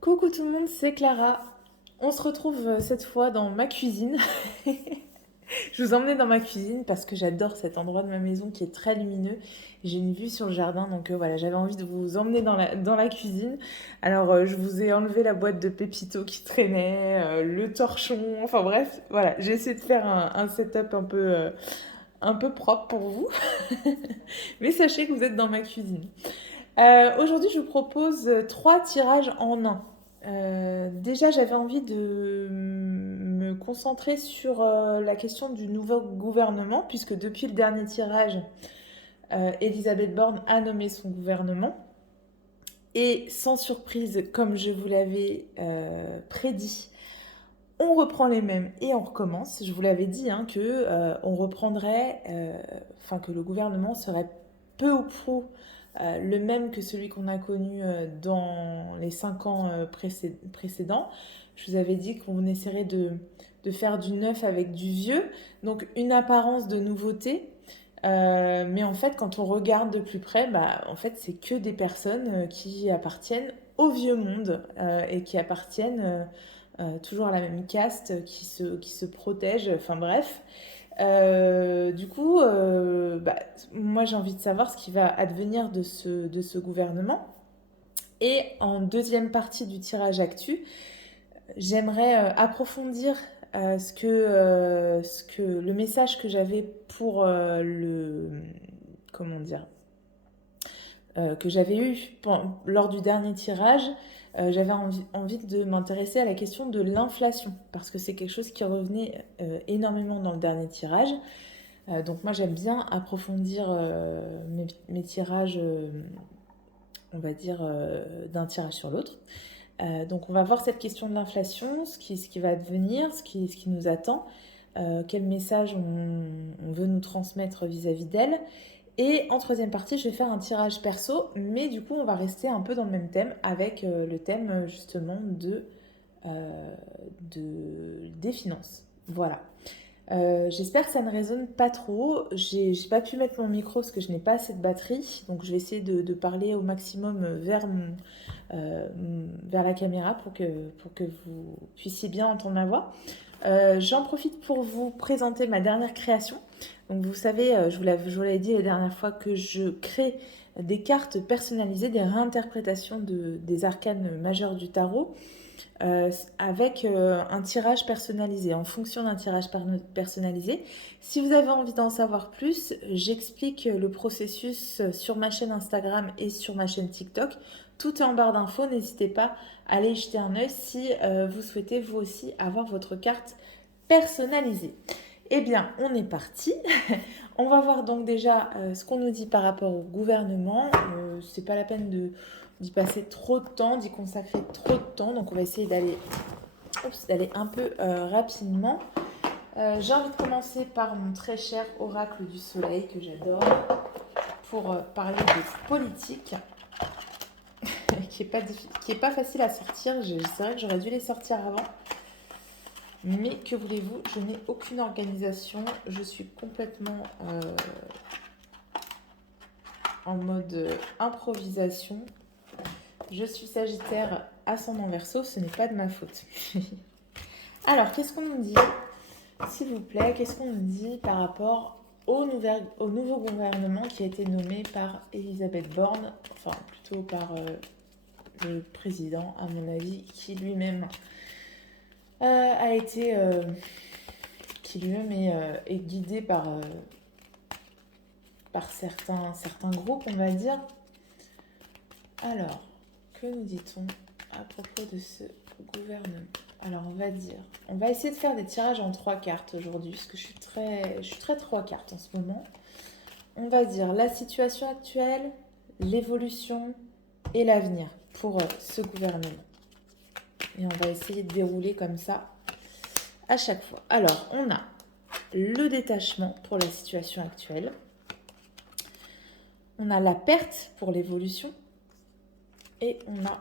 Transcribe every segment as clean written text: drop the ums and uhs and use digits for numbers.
Coucou tout le monde, c'est Clara. On se retrouve cette fois dans ma cuisine. Je vous emmenais dans ma cuisine parce que j'adore cet endroit de ma maison qui est très lumineux. J'ai une vue sur le jardin, donc voilà, j'avais envie de vous emmener dans la cuisine. Alors je vous ai enlevé la boîte de Pépito qui traînait, le torchon, enfin bref, voilà, j'ai essayé de faire un setup un peu propre pour vous. Mais sachez que vous êtes dans ma cuisine. Aujourd'hui, je vous propose trois tirages en un. Déjà, j'avais envie de me concentrer sur la question du nouveau gouvernement, puisque depuis le dernier tirage, Elisabeth Borne a nommé son gouvernement. Et sans surprise, comme je vous l'avais prédit, on reprend les mêmes et on recommence. Je vous l'avais dit hein, que on reprendrait, enfin que le gouvernement serait peu ou prou le même que celui qu'on a connu dans les 5 ans précédents. Je vous avais dit qu'on essaierait de faire du neuf avec du vieux, donc une apparence de nouveauté. Mais en fait, quand on regarde de plus près, bah, en fait, c'est que des personnes qui appartiennent au vieux monde et qui appartiennent toujours à la même caste, qui se protège, enfin bref. Du coup, bah, moi j'ai envie de savoir ce qui va advenir de ce gouvernement. Et en deuxième partie du tirage actu, j'aimerais approfondir le message que j'avais pour comment dire, que j'avais eu lors du dernier tirage. J'avais envie de m'intéresser à la question de l'inflation, parce que c'est quelque chose qui revenait énormément dans le dernier tirage. Donc moi j'aime bien approfondir mes tirages, on va dire, d'un tirage sur l'autre. Donc on va voir cette question de l'inflation, ce qui va advenir, ce qui nous attend, quel message on veut nous transmettre vis-à-vis d'elle. Et en troisième partie, je vais faire un tirage perso, mais du coup, on va rester un peu dans le même thème, avec le thème justement des finances. Voilà. J'espère que ça ne résonne pas trop. J'ai pas pu mettre mon micro parce que je n'ai pas assez de batterie, donc je vais essayer de parler au maximum euh, vers la caméra pour que vous puissiez bien entendre ma voix. J'en profite pour vous présenter ma dernière création. Donc vous savez, je vous l'avais dit la dernière fois que je crée des cartes personnalisées, des réinterprétations des arcanes majeures du tarot avec un tirage personnalisé, en fonction d'un tirage personnalisé. Si vous avez envie d'en savoir plus, j'explique le processus sur ma chaîne Instagram et sur ma chaîne TikTok. Tout est en barre d'infos, n'hésitez pas à aller y jeter un œil si vous souhaitez vous aussi avoir votre carte personnalisée. Eh bien, on est parti. On va voir donc déjà ce qu'on nous dit par rapport au gouvernement. C'est pas la peine d'y passer trop de temps, d'y consacrer trop de temps. Donc on va essayer d'aller un peu rapidement. J'ai envie de commencer par mon très cher oracle du soleil que j'adore pour parler de politique qui est pas facile à sortir. C'est vrai que j'aurais dû les sortir avant. Mais que voulez-vous, je n'ai aucune organisation. Je suis complètement en mode improvisation. Je suis Sagittaire ascendant Verseau, ce n'est pas de ma faute. Alors, qu'est-ce qu'on nous dit, s'il vous plaît, qu'est-ce qu'on nous dit par rapport au nouveau gouvernement qui a été nommé par Elisabeth Borne, enfin plutôt par le président, à mon avis, qui lui-même a été, qui lui-même est guidé par certains groupes, on va dire. Alors, que nous dit-on à propos de ce gouvernement? Alors, on va essayer de faire des tirages en 3 cartes aujourd'hui, parce que je suis très 3 cartes en ce moment. On va dire la situation actuelle, l'évolution et l'avenir pour ce gouvernement. Et on va essayer de dérouler comme ça à chaque fois. Alors, on a le détachement pour la situation actuelle. On a la perte pour l'évolution. Et on a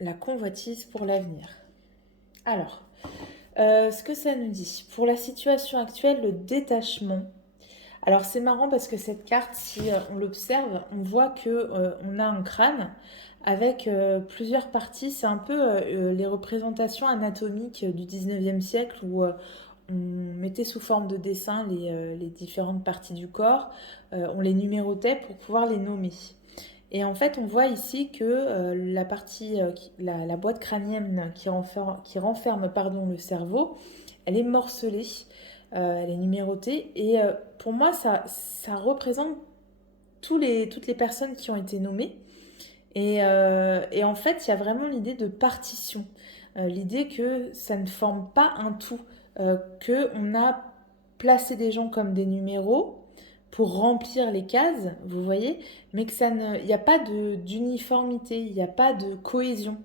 la convoitise pour l'avenir. Alors, ce que ça nous dit. Pour la situation actuelle, le détachement. Alors c'est marrant parce que cette carte, si on l'observe, on voit qu'on a un crâne avec plusieurs parties. C'est un peu les représentations anatomiques du 19e siècle où on mettait sous forme de dessin les différentes parties du corps, on les numérotait pour pouvoir les nommer. Et en fait, on voit ici que la partie, la boîte crânienne qui renferme pardon, le cerveau, elle est morcelée, elle est numérotée. Et pour moi, ça représente toutes les personnes qui ont été nommées. Et en fait, il y a vraiment l'idée de partition, l'idée que ça ne forme pas un tout, qu'on a placé des gens comme des numéros pour remplir les cases, vous voyez, mais que il n'y a pas d'uniformité, il n'y a pas de cohésion.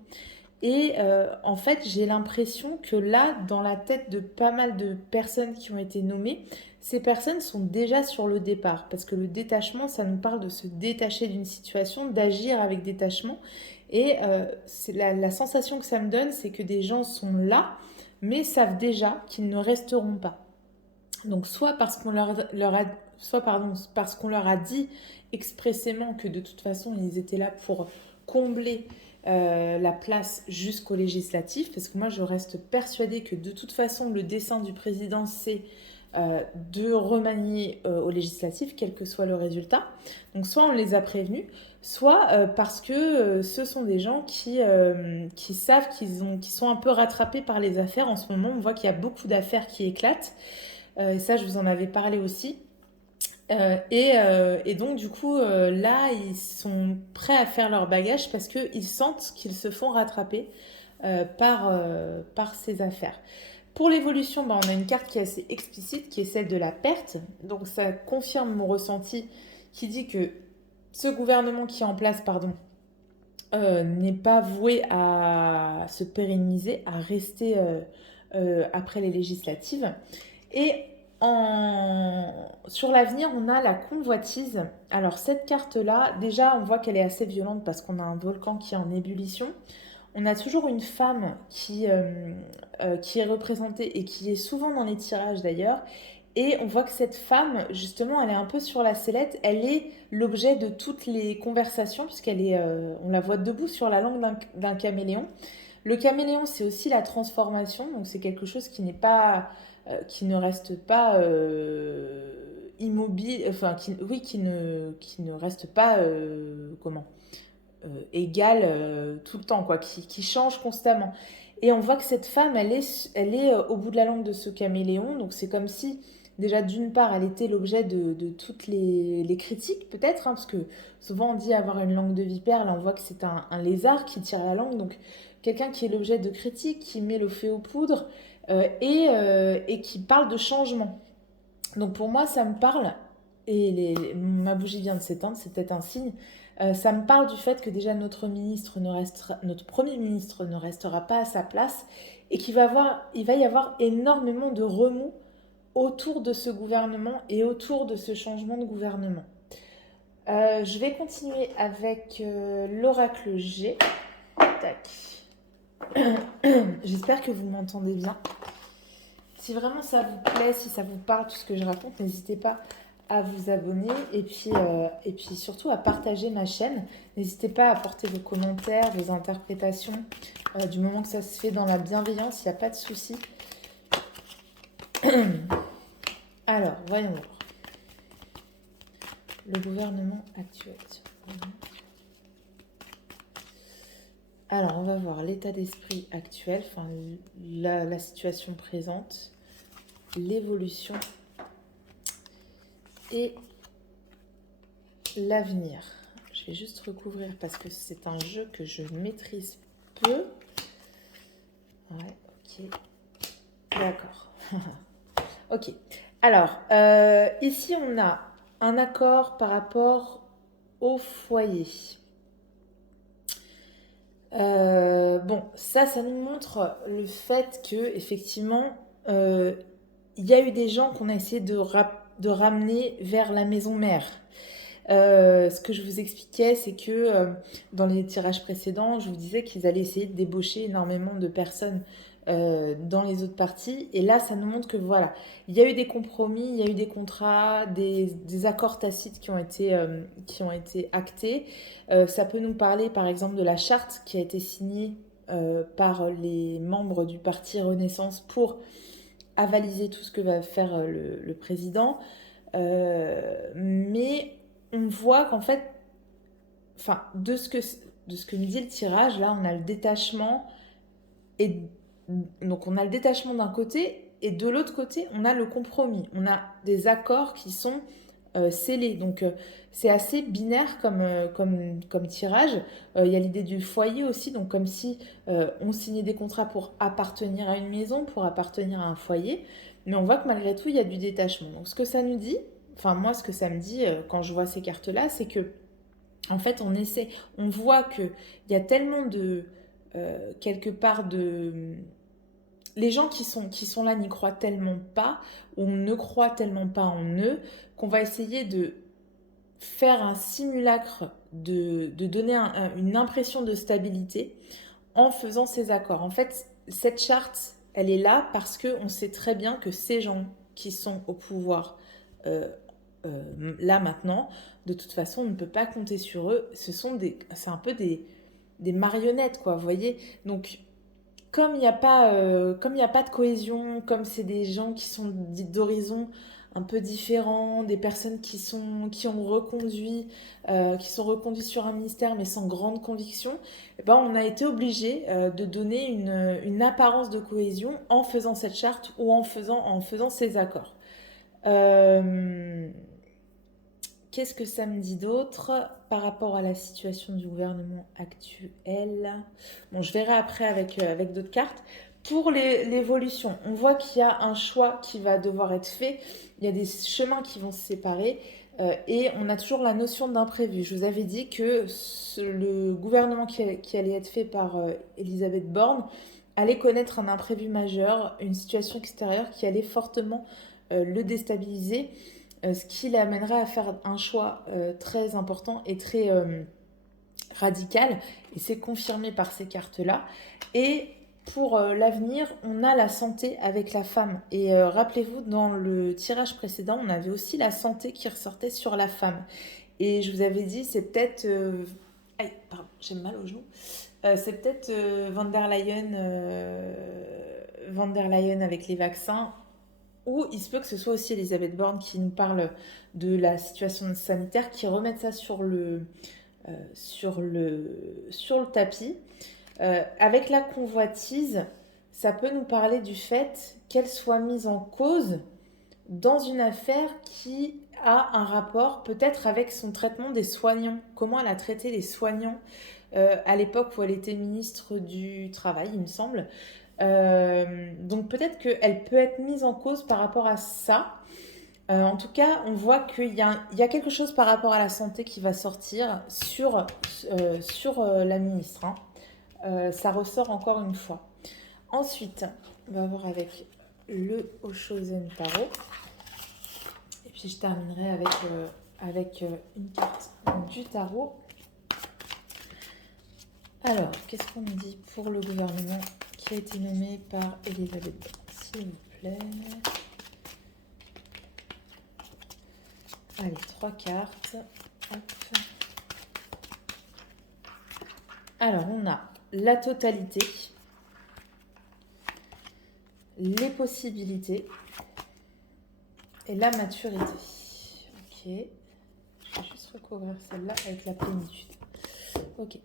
Et en fait, j'ai l'impression que là, dans la tête de pas mal de personnes qui ont été nommées, ces personnes sont déjà sur le départ. Parce que le détachement, ça nous parle de se détacher d'une situation, d'agir avec détachement. Et c'est la sensation que ça me donne, c'est que des gens sont là, mais savent déjà qu'ils ne resteront pas. Donc soit parce qu'on leur a, soit pardon, parce qu'on leur a dit expressément que de toute façon ils étaient là pour combler la place jusqu'au législatif, parce que moi je reste persuadée que de toute façon le dessein du président c'est de remanier au législatif, quel que soit le résultat. Donc soit on les a prévenus, soit parce que ce sont des gens qui savent qu'ils sont un peu rattrapés par les affaires. En ce moment, on voit qu'il y a beaucoup d'affaires qui éclatent. Et ça, je vous en avais parlé aussi. Et donc, du coup, là, ils sont prêts à faire leur bagage parce qu'ils sentent qu'ils se font rattraper par ces affaires. Pour l'évolution, bah, on a une carte qui est assez explicite, qui est celle de la perte. Donc, ça confirme mon ressenti qui dit que ce gouvernement qui est en place, pardon, n'est pas voué à se pérenniser, à rester après les législatives. Et sur l'avenir, on a la convoitise. Alors cette carte-là, déjà, on voit qu'elle est assez violente parce qu'on a un volcan qui est en ébullition. On a toujours une femme qui est représentée et qui est souvent dans les tirages d'ailleurs. Et on voit que cette femme, justement, elle est un peu sur la sellette. Elle est l'objet de toutes les conversations puisqu'elle est, on la voit debout sur la langue d'un caméléon. Le caméléon, c'est aussi la transformation. Donc c'est quelque chose qui n'est pas qui ne reste pas immobile, enfin, qui ne reste pas, égal tout le temps, quoi, qui change constamment. Et on voit que cette femme, elle est au bout de la langue de ce caméléon, donc c'est comme si, déjà d'une part, elle était l'objet de toutes les critiques, peut-être, hein, parce que souvent on dit avoir une langue de vipère, là on voit que c'est un lézard qui tire la langue, donc quelqu'un qui est l'objet de critiques, qui met le feu aux poudres, et qui parle de changement. Donc pour moi, ça me parle, et ma bougie vient de s'éteindre, c'est peut-être un signe, ça me parle du fait que déjà notre Premier ministre ne restera pas à sa place et il va y avoir énormément de remous autour de ce gouvernement et autour de ce changement de gouvernement. Je vais continuer avec l'oracle G. Tac. J'espère que vous m'entendez bien. Si vraiment ça vous plaît, si ça vous parle, tout ce que je raconte, n'hésitez pas à vous abonner et puis surtout à partager ma chaîne. N'hésitez pas à apporter vos commentaires, vos interprétations. Du moment que ça se fait dans la bienveillance, il n'y a pas de souci. Alors, voyons voir. Le gouvernement actuel. Alors, on va voir l'état d'esprit actuel, enfin la situation présente, l'évolution et l'avenir. Je vais juste recouvrir parce que c'est un jeu que je maîtrise peu. Ouais, ok. D'accord. Ok. Alors, ici, on a un accord par rapport au foyer. Bon, ça nous montre le fait que effectivement, il y a eu des gens qu'on a essayé de ramener vers la maison mère. Ce que je vous expliquais, c'est que dans les tirages précédents, je vous disais qu'ils allaient essayer de débaucher énormément de personnes dans les autres parties. Et là, ça nous montre que voilà, il y a eu des compromis, il y a eu des contrats, des accords tacites qui ont été actés. Ça peut nous parler, par exemple, de la charte qui a été signée par les membres du parti Renaissance pour avaliser tout ce que va faire le président. Mais on voit qu'en fait, enfin, de ce que nous dit le tirage, là, on a le détachement. Et donc, on a le détachement d'un côté, et de l'autre côté, on a le compromis. On a des accords qui sont scellés. Donc, c'est assez binaire comme tirage. Il y a l'idée du foyer aussi, donc comme si on signait des contrats pour appartenir à une maison, pour appartenir à un foyer. Mais on voit que malgré tout, il y a du détachement. Donc, ce que ça nous dit, enfin, moi, ce que ça me dit quand je vois ces cartes-là, c'est que en fait, on voit qu'il y a tellement quelque part les gens qui sont là n'y croient tellement pas, ou ne croient tellement pas en eux, qu'on va essayer de faire un simulacre, de donner une impression de stabilité en faisant ces accords. En fait, cette charte, elle est là parce qu'on sait très bien que ces gens qui sont au pouvoir euh, là maintenant, de toute façon, on ne peut pas compter sur eux. C'est un peu des marionnettes, quoi, vous voyez. Donc, comme il n'y a pas de cohésion, comme c'est des gens qui sont d'horizons un peu différents, des personnes qui sont reconduits sur un ministère mais sans grande conviction, eh ben on a été obligé de donner une apparence de cohésion en faisant cette charte ou en faisant ces accords. Euh, Qu'est-ce que ça me dit d'autre par rapport à la situation du gouvernement actuel? Bon, je verrai après avec d'autres cartes. Pour l'évolution, on voit qu'il y a un choix qui va devoir être fait. Il y a des chemins qui vont se séparer. Et on a toujours la notion d'imprévu. Je vous avais dit que le gouvernement qui allait être fait par Elisabeth Borne allait connaître un imprévu majeur, une situation extérieure qui allait fortement le déstabiliser, ce qui l'amènerait à faire un choix très important et très radical. Et c'est confirmé par ces cartes-là. Et pour l'avenir, on a la santé avec la femme. Et rappelez-vous, dans le tirage précédent, on avait aussi la santé qui ressortait sur la femme. Et je vous avais dit, c'est peut-être... Aïe, pardon, j'ai mal au genou. C'est peut-être Van der Leyen avec les vaccins. Ou il se peut que ce soit aussi Elisabeth Borne qui nous parle de la situation sanitaire, qui remette ça sur le tapis. Avec la convoitise, ça peut nous parler du fait qu'elle soit mise en cause dans une affaire qui a un rapport peut-être avec son traitement des soignants. Comment elle a traité les soignants à l'époque où elle était ministre du Travail, il me semble. Donc peut-être qu'elle peut être mise en cause par rapport à ça. En tout cas, on voit qu'il y a quelque chose par rapport à la santé qui va sortir sur la ministre, hein. Ça ressort encore une fois. Ensuite, on va voir avec le Oshozen Tarot. Et puis je terminerai avec une carte du tarot. Alors, qu'est-ce qu'on me dit pour le gouvernement qui a été nommé par Elisabeth Borne, s'il vous plaît? Allez, 3 cartes. Hop. Alors, on a la totalité, les possibilités et la maturité. Ok. Je vais juste recouvrir celle-là avec la plénitude. Ok.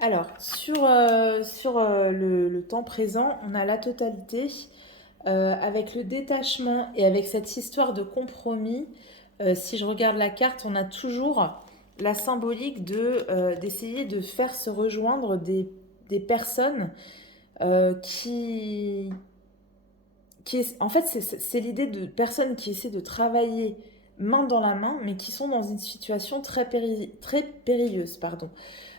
Alors, sur le temps présent, on a la totalité avec le détachement et avec cette histoire de compromis. Si je regarde la carte, on a toujours la symbolique d'essayer de faire se rejoindre des personnes en fait, c'est l'idée de personnes qui essaient de travailler main dans la main, mais qui sont dans une situation très périlleuse, pardon.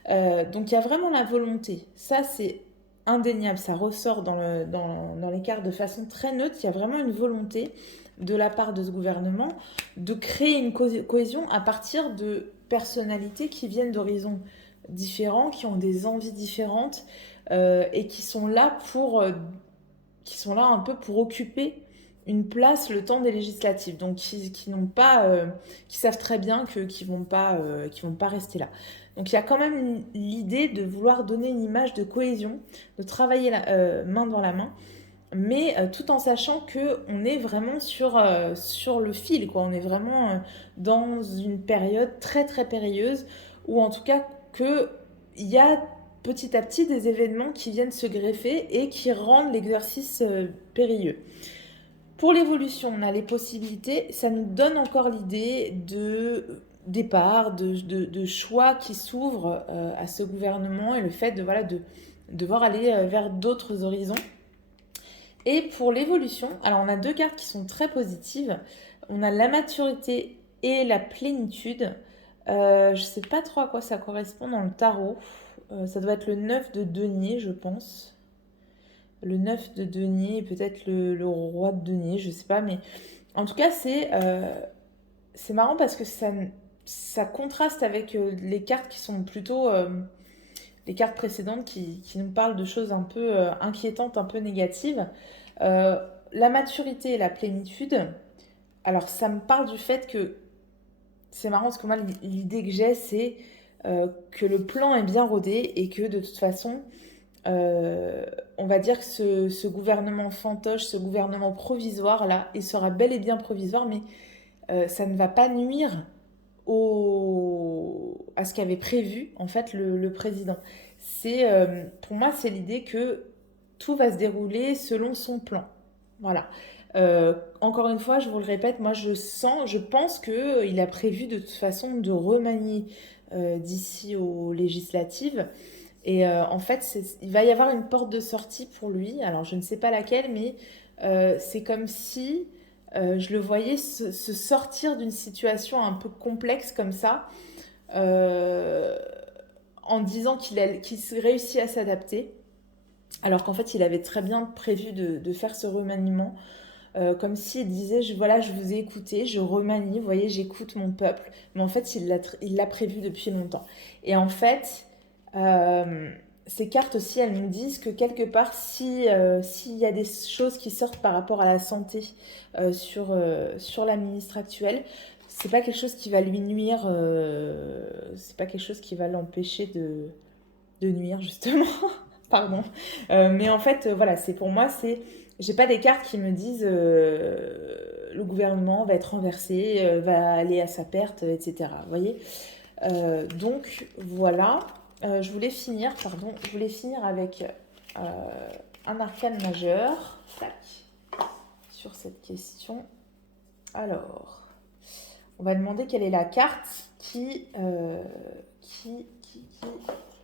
Donc il y a vraiment la volonté. Ça, c'est indéniable. Ça ressort dans les cartes de façon très neutre. Il y a vraiment une volonté de la part de ce gouvernement de créer une cohésion à partir de personnalités qui viennent d'horizons différents, qui ont des envies différentes et qui sont là qui sont là un peu pour occuper une place le temps des législatives, donc qui n'ont pas, qui savent très bien qu'ils vont pas rester là. Donc il y a quand même l'idée de vouloir donner une image de cohésion, de travailler main dans la main, mais tout en sachant qu'on est vraiment sur le fil, quoi. On est vraiment dans une période très très périlleuse, ou en tout cas qu'il y a petit à petit des événements qui viennent se greffer et qui rendent l'exercice périlleux. Pour l'évolution, on a les possibilités, ça nous donne encore l'idée de départ, de choix qui s'ouvrent à ce gouvernement, et le fait de devoir aller vers d'autres horizons. Et pour l'évolution, alors on a 2 cartes qui sont très positives. On a la maturité et la plénitude. Je ne sais pas trop à quoi ça correspond dans le tarot. Ça doit être le 9 de denier, je pense. Le 9 de denier et peut-être le roi de denier, je ne sais pas. Mais en tout cas, c'est marrant parce que ça contraste avec les cartes qui sont plutôt... les cartes précédentes qui nous parlent de choses un peu inquiétantes, un peu négatives. La maturité et la plénitude, alors ça me parle du fait que, c'est marrant parce que moi l'idée que j'ai, c'est que le plan est bien rodé et que de toute façon, on va dire que ce gouvernement fantoche, ce gouvernement provisoire là, il sera bel et bien provisoire, mais ça ne va pas nuire à ce qu'avait prévu en fait le président. Pour moi, c'est l'idée que tout va se dérouler selon son plan. Voilà. Encore une fois, je vous le répète, moi je pense qu'il a prévu de toute façon de remanier d'ici aux législatives. Et en fait, il va y avoir une porte de sortie pour lui. Alors je ne sais pas laquelle, mais c'est comme si je le voyais se sortir d'une situation un peu complexe comme ça, euh, en disant qu'il réussit à s'adapter, alors qu'en fait il avait très bien prévu de faire ce remaniement, comme s'il disait voilà, je vous ai écouté, je remanie, vous voyez, j'écoute mon peuple, mais en fait il l'a prévu depuis longtemps. Et en fait, ces cartes aussi, elles nous disent que quelque part, s'il y a des choses qui sortent par rapport à la santé sur la ministre actuelle, c'est pas quelque chose qui va lui nuire, c'est pas quelque chose qui va l'empêcher de nuire, justement. Pardon. Mais en fait, voilà, pour moi, j'ai pas des cartes qui me disent le gouvernement va être renversé, va aller à sa perte, etc. Vous voyez. Donc voilà. Je voulais finir avec un arcane majeur. Tac. Sur cette question. Alors, on va demander quelle est la carte qui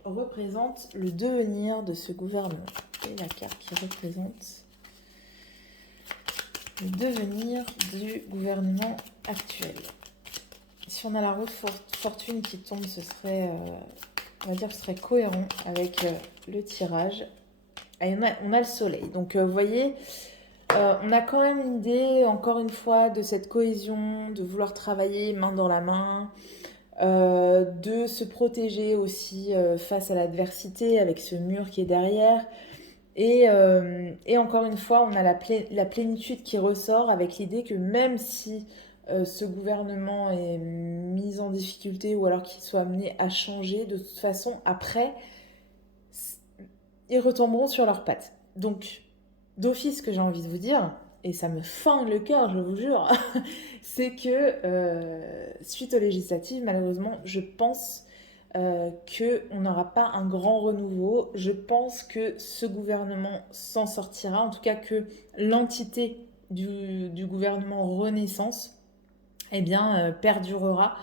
représente le devenir de ce gouvernement. Et la carte qui représente le devenir du gouvernement actuel. Si on a la roue de fortune qui tombe, ce serait, on va dire, ce serait cohérent avec le tirage. Et on a le soleil. Donc, vous voyez, on a quand même une idée, encore une fois, de cette cohésion, de vouloir travailler main dans la main, de se protéger aussi face à l'adversité avec ce mur qui est derrière. Et encore une fois, on a la plénitude qui ressort avec l'idée que même si ce gouvernement est mis en difficulté ou alors qu'il soit amené à changer, de toute façon, après, ils retomberont sur leurs pattes. Donc, d'office, ce que j'ai envie de vous dire, et ça me fend le cœur, je vous jure, c'est que suite aux législatives, malheureusement, je pense qu'on n'aura pas un grand renouveau. Je pense que ce gouvernement s'en sortira, en tout cas que l'entité du gouvernement Renaissance perdurera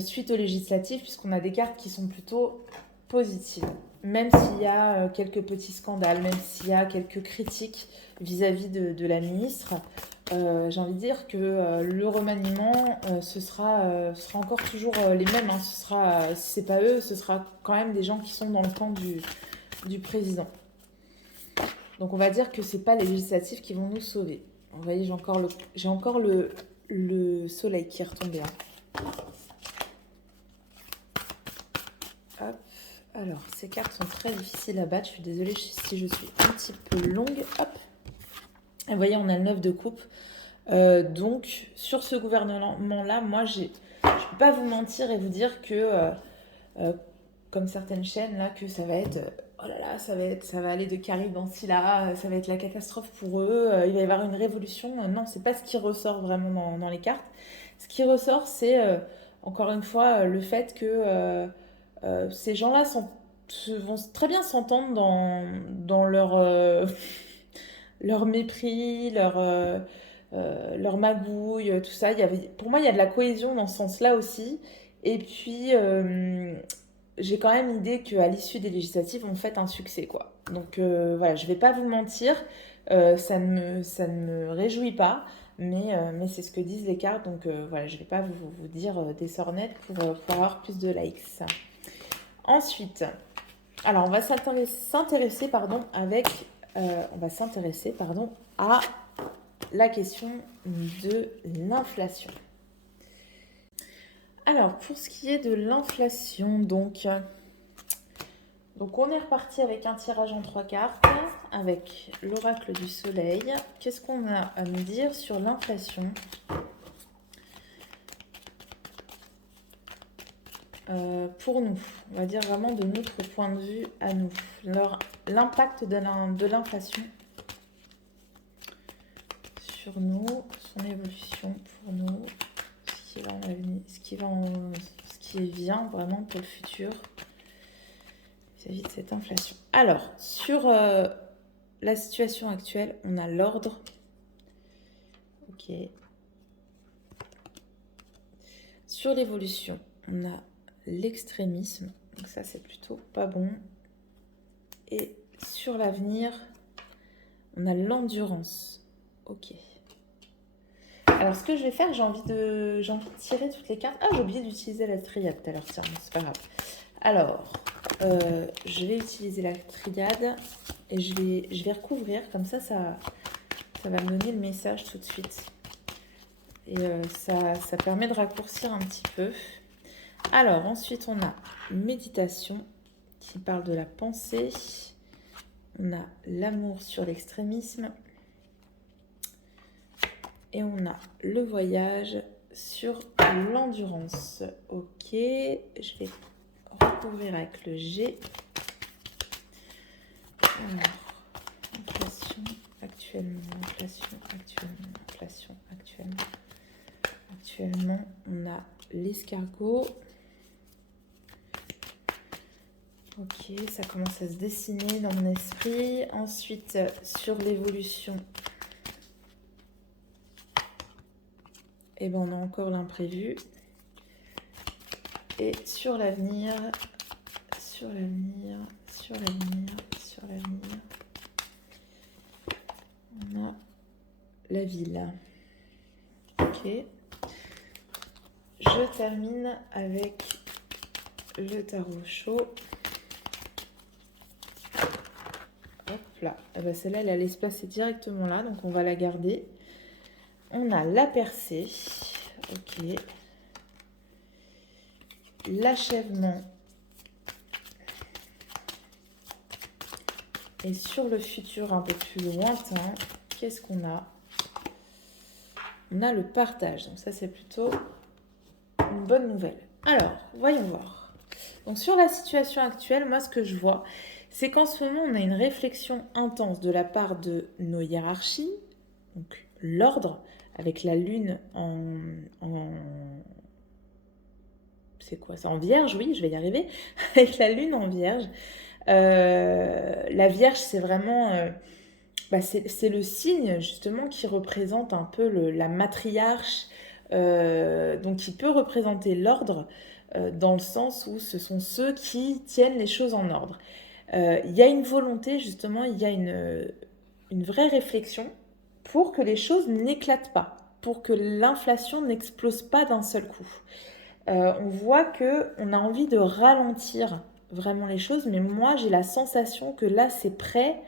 suite aux législatives, puisqu'on a des cartes qui sont plutôt positives. Même s'il y a quelques petits scandales, même s'il y a quelques critiques vis-à-vis de la ministre, j'ai envie de dire que le remaniement, ce sera encore toujours les mêmes. Hein. Si c'est pas eux, ce sera quand même des gens qui sont dans le camp du président. Donc on va dire que c'est pas les législatives qui vont nous sauver. Vous voyez, j'ai encore le soleil qui est retombé. Hein. Hop. Alors, ces cartes sont très difficiles à battre. Je suis désolée si je suis un petit peu longue. Hop. Et vous voyez, on a le 9 de coupe. Donc, sur ce gouvernement-là, moi, je ne peux pas vous mentir et vous dire que, comme certaines chaînes, là, que ça va être, oh là là, ça va aller de Carib en Scylla, ça va être la catastrophe pour eux, il va y avoir une révolution. Non, c'est pas ce qui ressort vraiment dans les cartes. Ce qui ressort, c'est, encore une fois, le fait que ces gens-là vont très bien s'entendre dans leur, leur mépris, leur magouille, tout ça. Pour moi, il y a de la cohésion dans ce sens-là aussi. Et puis, j'ai quand même l'idée qu'à l'issue des législatives, on fait un succès, quoi. Donc voilà, je vais pas vous mentir, ça ne me réjouit pas, mais c'est ce que disent les cartes. Donc voilà, je vais pas vous dire des sornettes pour avoir plus de likes. Ensuite, alors on va s'intéresser à la question de l'inflation. Alors, pour ce qui est de l'inflation, donc on est reparti avec un tirage en 3 cartes, avec l'oracle du soleil. Qu'est-ce qu'on a à me dire sur l'inflation ? Pour nous, on va dire vraiment de notre point de vue à nous, l'impact de l'inflation sur nous, son évolution pour nous, ce qui va en avenir, ce qui vient vraiment pour le futur vis-à-vis de cette inflation. Alors, sur la situation actuelle, on a l'ordre. Ok. Sur l'évolution, on a l'extrémisme, donc ça c'est plutôt pas bon. Et sur l'avenir, on a l'endurance. Ok. Alors ce que je vais faire, j'ai envie de tirer toutes les cartes. Ah, j'ai oublié d'utiliser la triade tout à l'heure, tiens, c'est pas grave. Alors, je vais utiliser la triade et je vais recouvrir, comme ça va me donner le message tout de suite. Et ça permet de raccourcir un petit peu. Alors, ensuite, on a méditation qui parle de la pensée. On a l'amour sur l'extrémisme. Et on a le voyage sur l'endurance. Ok, je vais recouvrir avec le G. Alors, inflation actuellement. Actuellement, on a l'escargot. Ok, ça commence à se dessiner dans mon esprit. Ensuite, sur l'évolution, on a encore l'imprévu. Et sur l'avenir, on a la ville. Ok. Je termine avec le tarot chaud. Hop là. Celle-là, elle allait se placer directement là, donc on va la garder. On a la percée. Ok. L'achèvement. Et sur le futur un peu plus lointain, qu'est-ce qu'on a ? On a le partage. Donc ça, c'est plutôt une bonne nouvelle. Alors, voyons voir. Donc sur la situation actuelle, moi, ce que je vois, c'est qu'en ce moment, on a une réflexion intense de la part de nos hiérarchies, donc l'ordre, avec la lune c'est quoi ça ? En vierge, oui, je vais y arriver. Avec la lune en vierge. La vierge, c'est vraiment... c'est le signe, justement, qui représente un peu la matriarche, donc qui peut représenter l'ordre, dans le sens où ce sont ceux qui tiennent les choses en ordre. Il y a une volonté, justement, il y a une vraie réflexion pour que les choses n'éclatent pas, pour que l'inflation n'explose pas d'un seul coup. On voit qu'on a envie de ralentir vraiment les choses, mais moi j'ai la sensation que là c'est prêt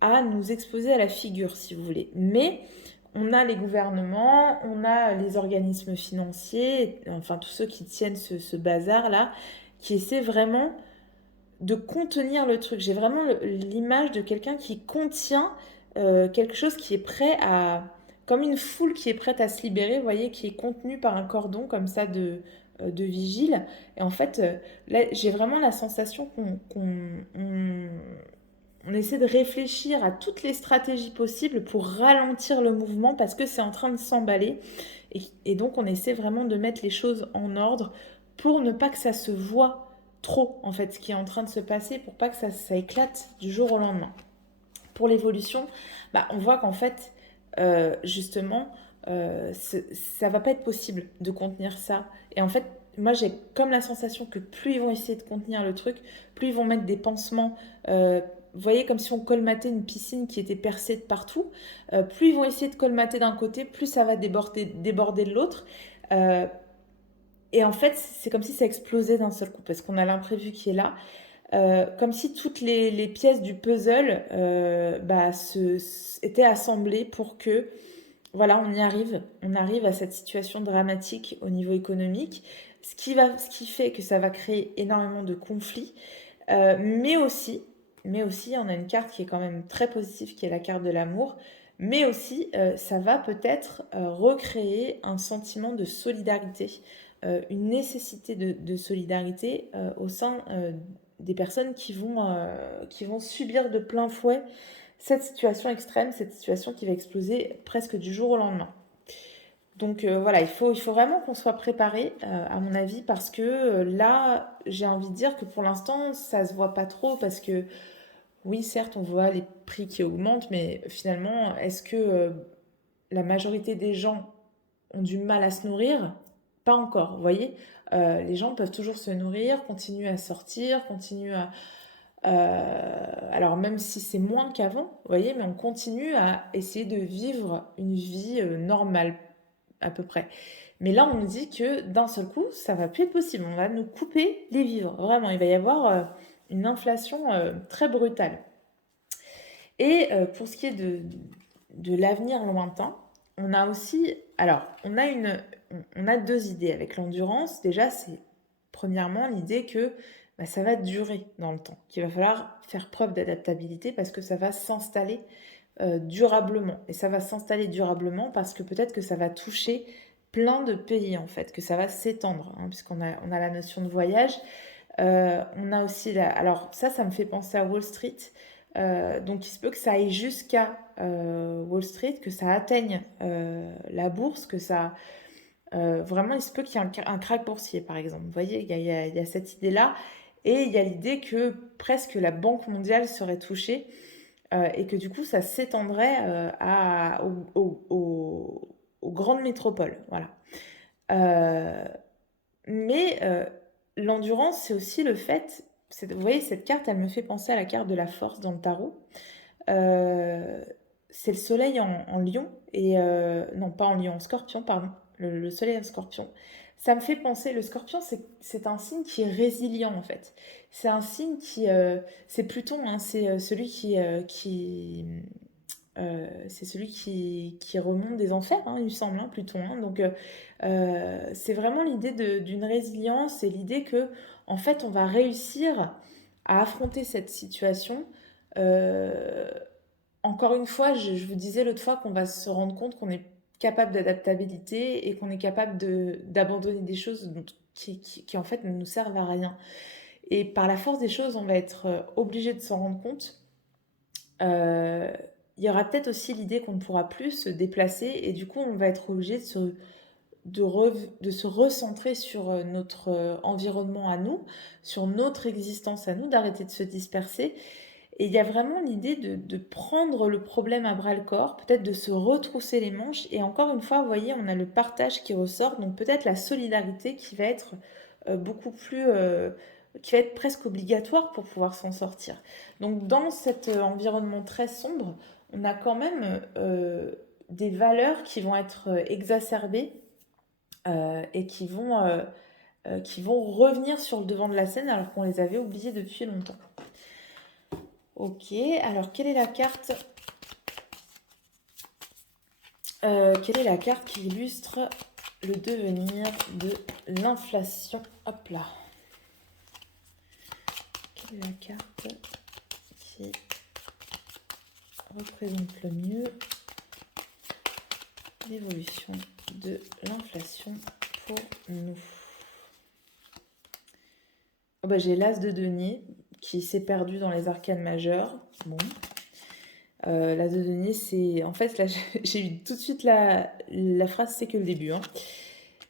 à nous exposer à la figure, si vous voulez. Mais on a les gouvernements, on a les organismes financiers, enfin tous ceux qui tiennent ce bazar-là, qui essaient vraiment de contenir le truc. J'ai vraiment l'image de quelqu'un qui contient quelque chose qui est prêt à... Comme une foule qui est prête à se libérer, vous voyez, qui est contenue par un cordon comme ça de vigile. Et en fait, là, j'ai vraiment la sensation on essaie de réfléchir à toutes les stratégies possibles pour ralentir le mouvement parce que c'est en train de s'emballer. Et donc, on essaie vraiment de mettre les choses en ordre pour ne pas que ça se voit trop, en fait, ce qui est en train de se passer, pour pas que ça éclate du jour au lendemain. Pour l'évolution, bah, on voit qu'en fait, justement, ça va pas être possible de contenir ça. Et en fait, moi, j'ai comme la sensation que plus ils vont essayer de contenir le truc, plus ils vont mettre des pansements. Vous voyez, comme si on colmatait une piscine qui était percée de partout. Plus ils vont essayer de colmater d'un côté, plus ça va déborder de l'autre. Euh, et en fait, c'est comme si ça explosait d'un seul coup, parce qu'on a l'imprévu qui est là. Comme si toutes les pièces du puzzle bah, étaient assemblées pour que, voilà, on arrive à cette situation dramatique au niveau économique, ce qui fait que ça va créer énormément de conflits, mais aussi, on a une carte qui est quand même très positive, qui est la carte de l'amour, mais aussi, ça va peut-être recréer un sentiment de solidarité, une nécessité de solidarité au sein des personnes qui vont subir de plein fouet cette situation extrême, cette situation qui va exploser presque du jour au lendemain. Donc voilà, il faut vraiment qu'on soit préparé, à mon avis, parce que là, j'ai envie de dire que pour l'instant, ça se voit pas trop, parce que oui, certes, on voit les prix qui augmentent, mais finalement, est-ce que la majorité des gens ont du mal à se nourrir? Pas encore, vous voyez. Les gens peuvent toujours se nourrir, continuer à sortir, continuer à... alors même si c'est moins qu'avant, vous voyez, mais on continue à essayer de vivre une vie normale, à peu près. Mais là, on nous dit que d'un seul coup, ça va plus être possible. On va nous couper les vivres. Vraiment, il va y avoir une inflation très brutale. Et pour ce qui est de l'avenir lointain, on a aussi, alors, on a deux idées avec l'endurance. Déjà, c'est premièrement l'idée que bah, ça va durer dans le temps, qu'il va falloir faire preuve d'adaptabilité parce que ça va s'installer durablement. Et ça va s'installer durablement parce que peut-être que ça va toucher plein de pays en fait, que ça va s'étendre, hein, on a la notion de voyage. On a aussi alors ça me fait penser à Wall Street. Donc il se peut que ça aille jusqu'à Wall Street, que ça atteigne la bourse, que ça... vraiment, il se peut qu'il y ait un krach boursier, par exemple. Vous voyez, il y a cette idée-là. Et il y a l'idée que presque la Banque mondiale serait touchée et que du coup, ça s'étendrait aux grandes métropoles. Voilà. Euh, mais l'endurance, c'est aussi le fait, vous voyez, cette carte, elle me fait penser à la carte de la force dans le tarot. Euh, c'est le soleil en lion, et non, pas en lion, en scorpion, pardon. Le soleil en scorpion. Ça me fait penser, le scorpion, c'est un signe qui est résilient en fait. C'est un signe c'est Pluton, hein, c'est celui c'est celui qui remonte des enfers, hein, il me semble, hein, Pluton. Hein. Donc, c'est vraiment l'idée d'une résilience et l'idée que, en fait, on va réussir à affronter cette situation. Euh, Encore une fois, je vous disais l'autre fois qu'on va se rendre compte qu'on est capable d'adaptabilité et qu'on est capable d'abandonner des choses qui, en fait, ne nous servent à rien. Et par la force des choses, on va être obligé de s'en rendre compte. Euh, il y aura peut-être aussi l'idée qu'on ne pourra plus se déplacer et du coup on va être obligé de se recentrer sur notre environnement à nous, sur notre existence à nous, d'arrêter de se disperser. Et il y a vraiment l'idée de prendre le problème à bras le corps, peut-être de se retrousser les manches. Et encore une fois, vous voyez, on a le partage qui ressort, donc peut-être la solidarité qui va être beaucoup plus... qui va être presque obligatoire pour pouvoir s'en sortir. Donc dans cet environnement très sombre, on a quand même des valeurs qui vont être exacerbées et qui vont revenir sur le devant de la scène alors qu'on les avait oubliées depuis longtemps. Ok, alors quelle est la carte quelle est la carte qui illustre le devenir de l'inflation? Hop là. la carte qui représente le mieux l'évolution de l'inflation pour nous. Oh bah, j'ai l'as de denier qui s'est perdu dans les arcanes majeures. Bon. L'as de denier, c'est... En fait, là, j'ai eu tout de suite la phrase, c'est que le début. Hein.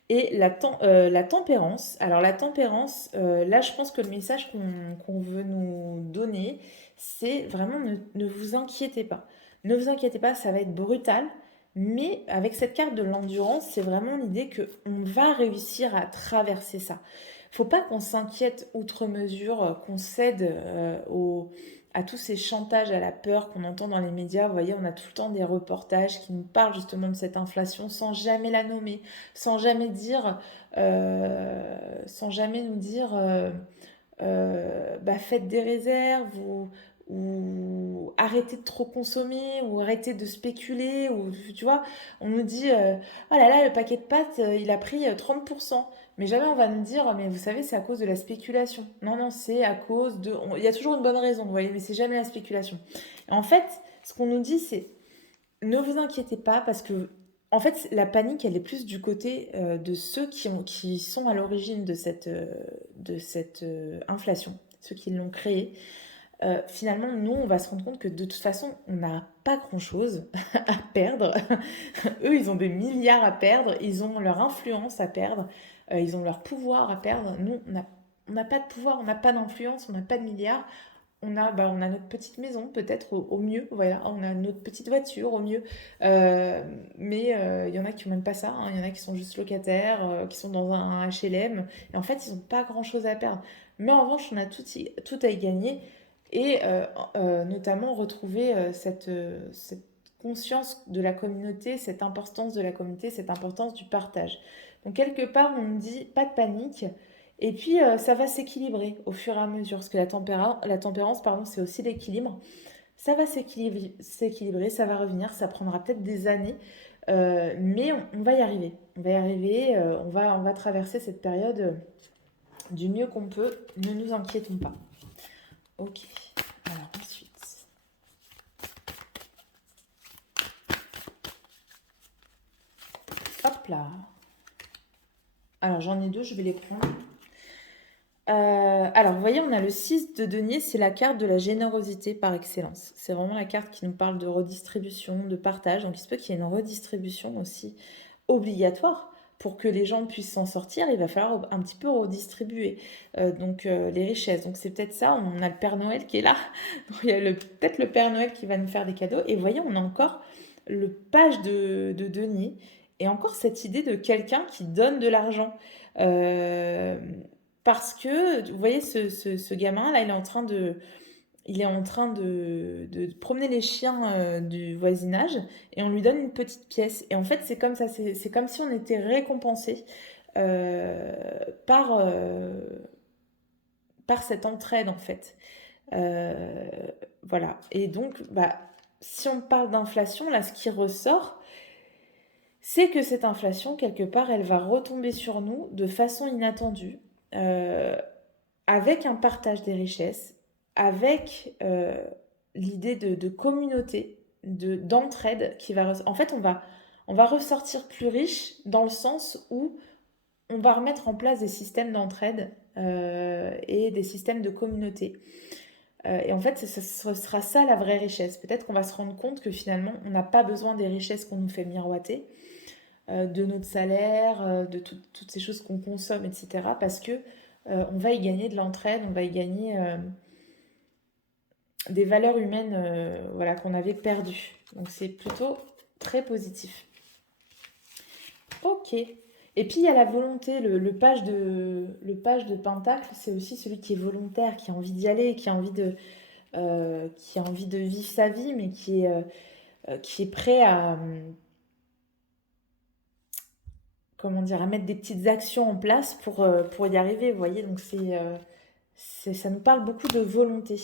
Et la tempérance. Alors, la tempérance, là, je pense que le message qu'on veut nous donner, c'est vraiment ne vous inquiétez pas. Ne vous inquiétez pas, ça va être brutal. Mais avec cette carte de l'endurance, c'est vraiment l'idée qu'on va réussir à traverser ça. Faut pas qu'on s'inquiète outre mesure, qu'on cède à tous ces chantages à la peur qu'on entend dans les médias. Vous voyez, on a tout le temps des reportages qui nous parlent justement de cette inflation sans jamais la nommer, sans jamais dire, sans jamais nous dire, bah, faites des réserves ou arrêtez de trop consommer ou arrêtez de spéculer ou tu vois, on nous dit oh là là le paquet de pâtes il a pris 30%. Mais jamais on va nous dire mais vous savez c'est à cause de la spéculation. Non non, c'est à cause de il y a toujours une bonne raison, vous voyez, mais c'est jamais la spéculation. Et en fait, ce qu'on nous dit c'est ne vous inquiétez pas parce que en fait la panique elle est plus du côté de ceux qui sont à l'origine de cette inflation, ceux qui l'ont créée. Finalement, nous, on va se rendre compte que de toute façon, on n'a pas grand-chose à perdre. Eux, ils ont des milliards à perdre, ils ont leur influence à perdre, ils ont leur pouvoir à perdre. Nous, on n'a pas de pouvoir, on n'a pas d'influence, on n'a pas de milliards. On a notre petite maison, peut-être au mieux, voilà. On a notre petite voiture au mieux. Mais il y en a qui n'ont même pas ça, hein. Il y en a qui sont juste locataires, qui sont dans un HLM. Et en fait, ils n'ont pas grand-chose à perdre. Mais en revanche, on a tout à y gagner et notamment retrouver cette conscience de la communauté, cette importance de la communauté, cette importance du partage. Donc quelque part, on me dit pas de panique, et puis ça va s'équilibrer au fur et à mesure, parce que la tempérance, pardon, c'est aussi l'équilibre. Ça va s'équilibrer, ça va revenir, ça prendra peut-être des années, mais on va y arriver. On va y arriver, on va traverser cette période du mieux qu'on peut, ne nous inquiétons pas. Ok, alors ensuite. Hop là. Alors j'en ai deux, je vais les prendre. Alors vous voyez, on a le 6 de denier, c'est la carte de la générosité par excellence. C'est vraiment la carte qui nous parle de redistribution, de partage. Donc il se peut qu'il y ait une redistribution aussi obligatoire. Pour que les gens puissent s'en sortir, il va falloir un petit peu redistribuer les richesses. Donc c'est peut-être ça, on a le Père Noël qui est là. Donc, il y a peut-être le Père Noël qui va nous faire des cadeaux. Et vous voyez, on a encore le page de denier. Et encore cette idée de quelqu'un qui donne de l'argent. Euh, Parce que, vous voyez, ce gamin, là, il est en train de promener les chiens du voisinage et on lui donne une petite pièce. Et en fait, c'est comme ça, c'est comme si on était récompensé euh, par, euh, par cette entraide, en fait. Euh, voilà. Et donc, bah, si on parle d'inflation, là, ce qui ressort, c'est que cette inflation, quelque part, elle va retomber sur nous de façon inattendue. Euh, avec un partage des richesses, avec l'idée de communauté, d'entraide qui va... En fait, on va ressortir plus riche dans le sens où on va remettre en place des systèmes d'entraide et des systèmes de communauté. Et en fait, ce sera ça la vraie richesse. Peut-être qu'on va se rendre compte que finalement, on n'a pas besoin des richesses qu'on nous fait miroiter, de notre salaire, toutes ces choses qu'on consomme, etc. Parce que on va y gagner de l'entraide, on va y gagner des valeurs humaines voilà, qu'on avait perdues. Donc c'est plutôt très positif. Ok. Et puis il y a la volonté, le page de Pentacle, c'est aussi celui qui est volontaire, qui a envie d'y aller, qui a envie de vivre sa vie, mais qui est prêt à, comment dire, à mettre des petites actions en place pour y arriver, vous voyez. Donc ça nous parle beaucoup de volonté,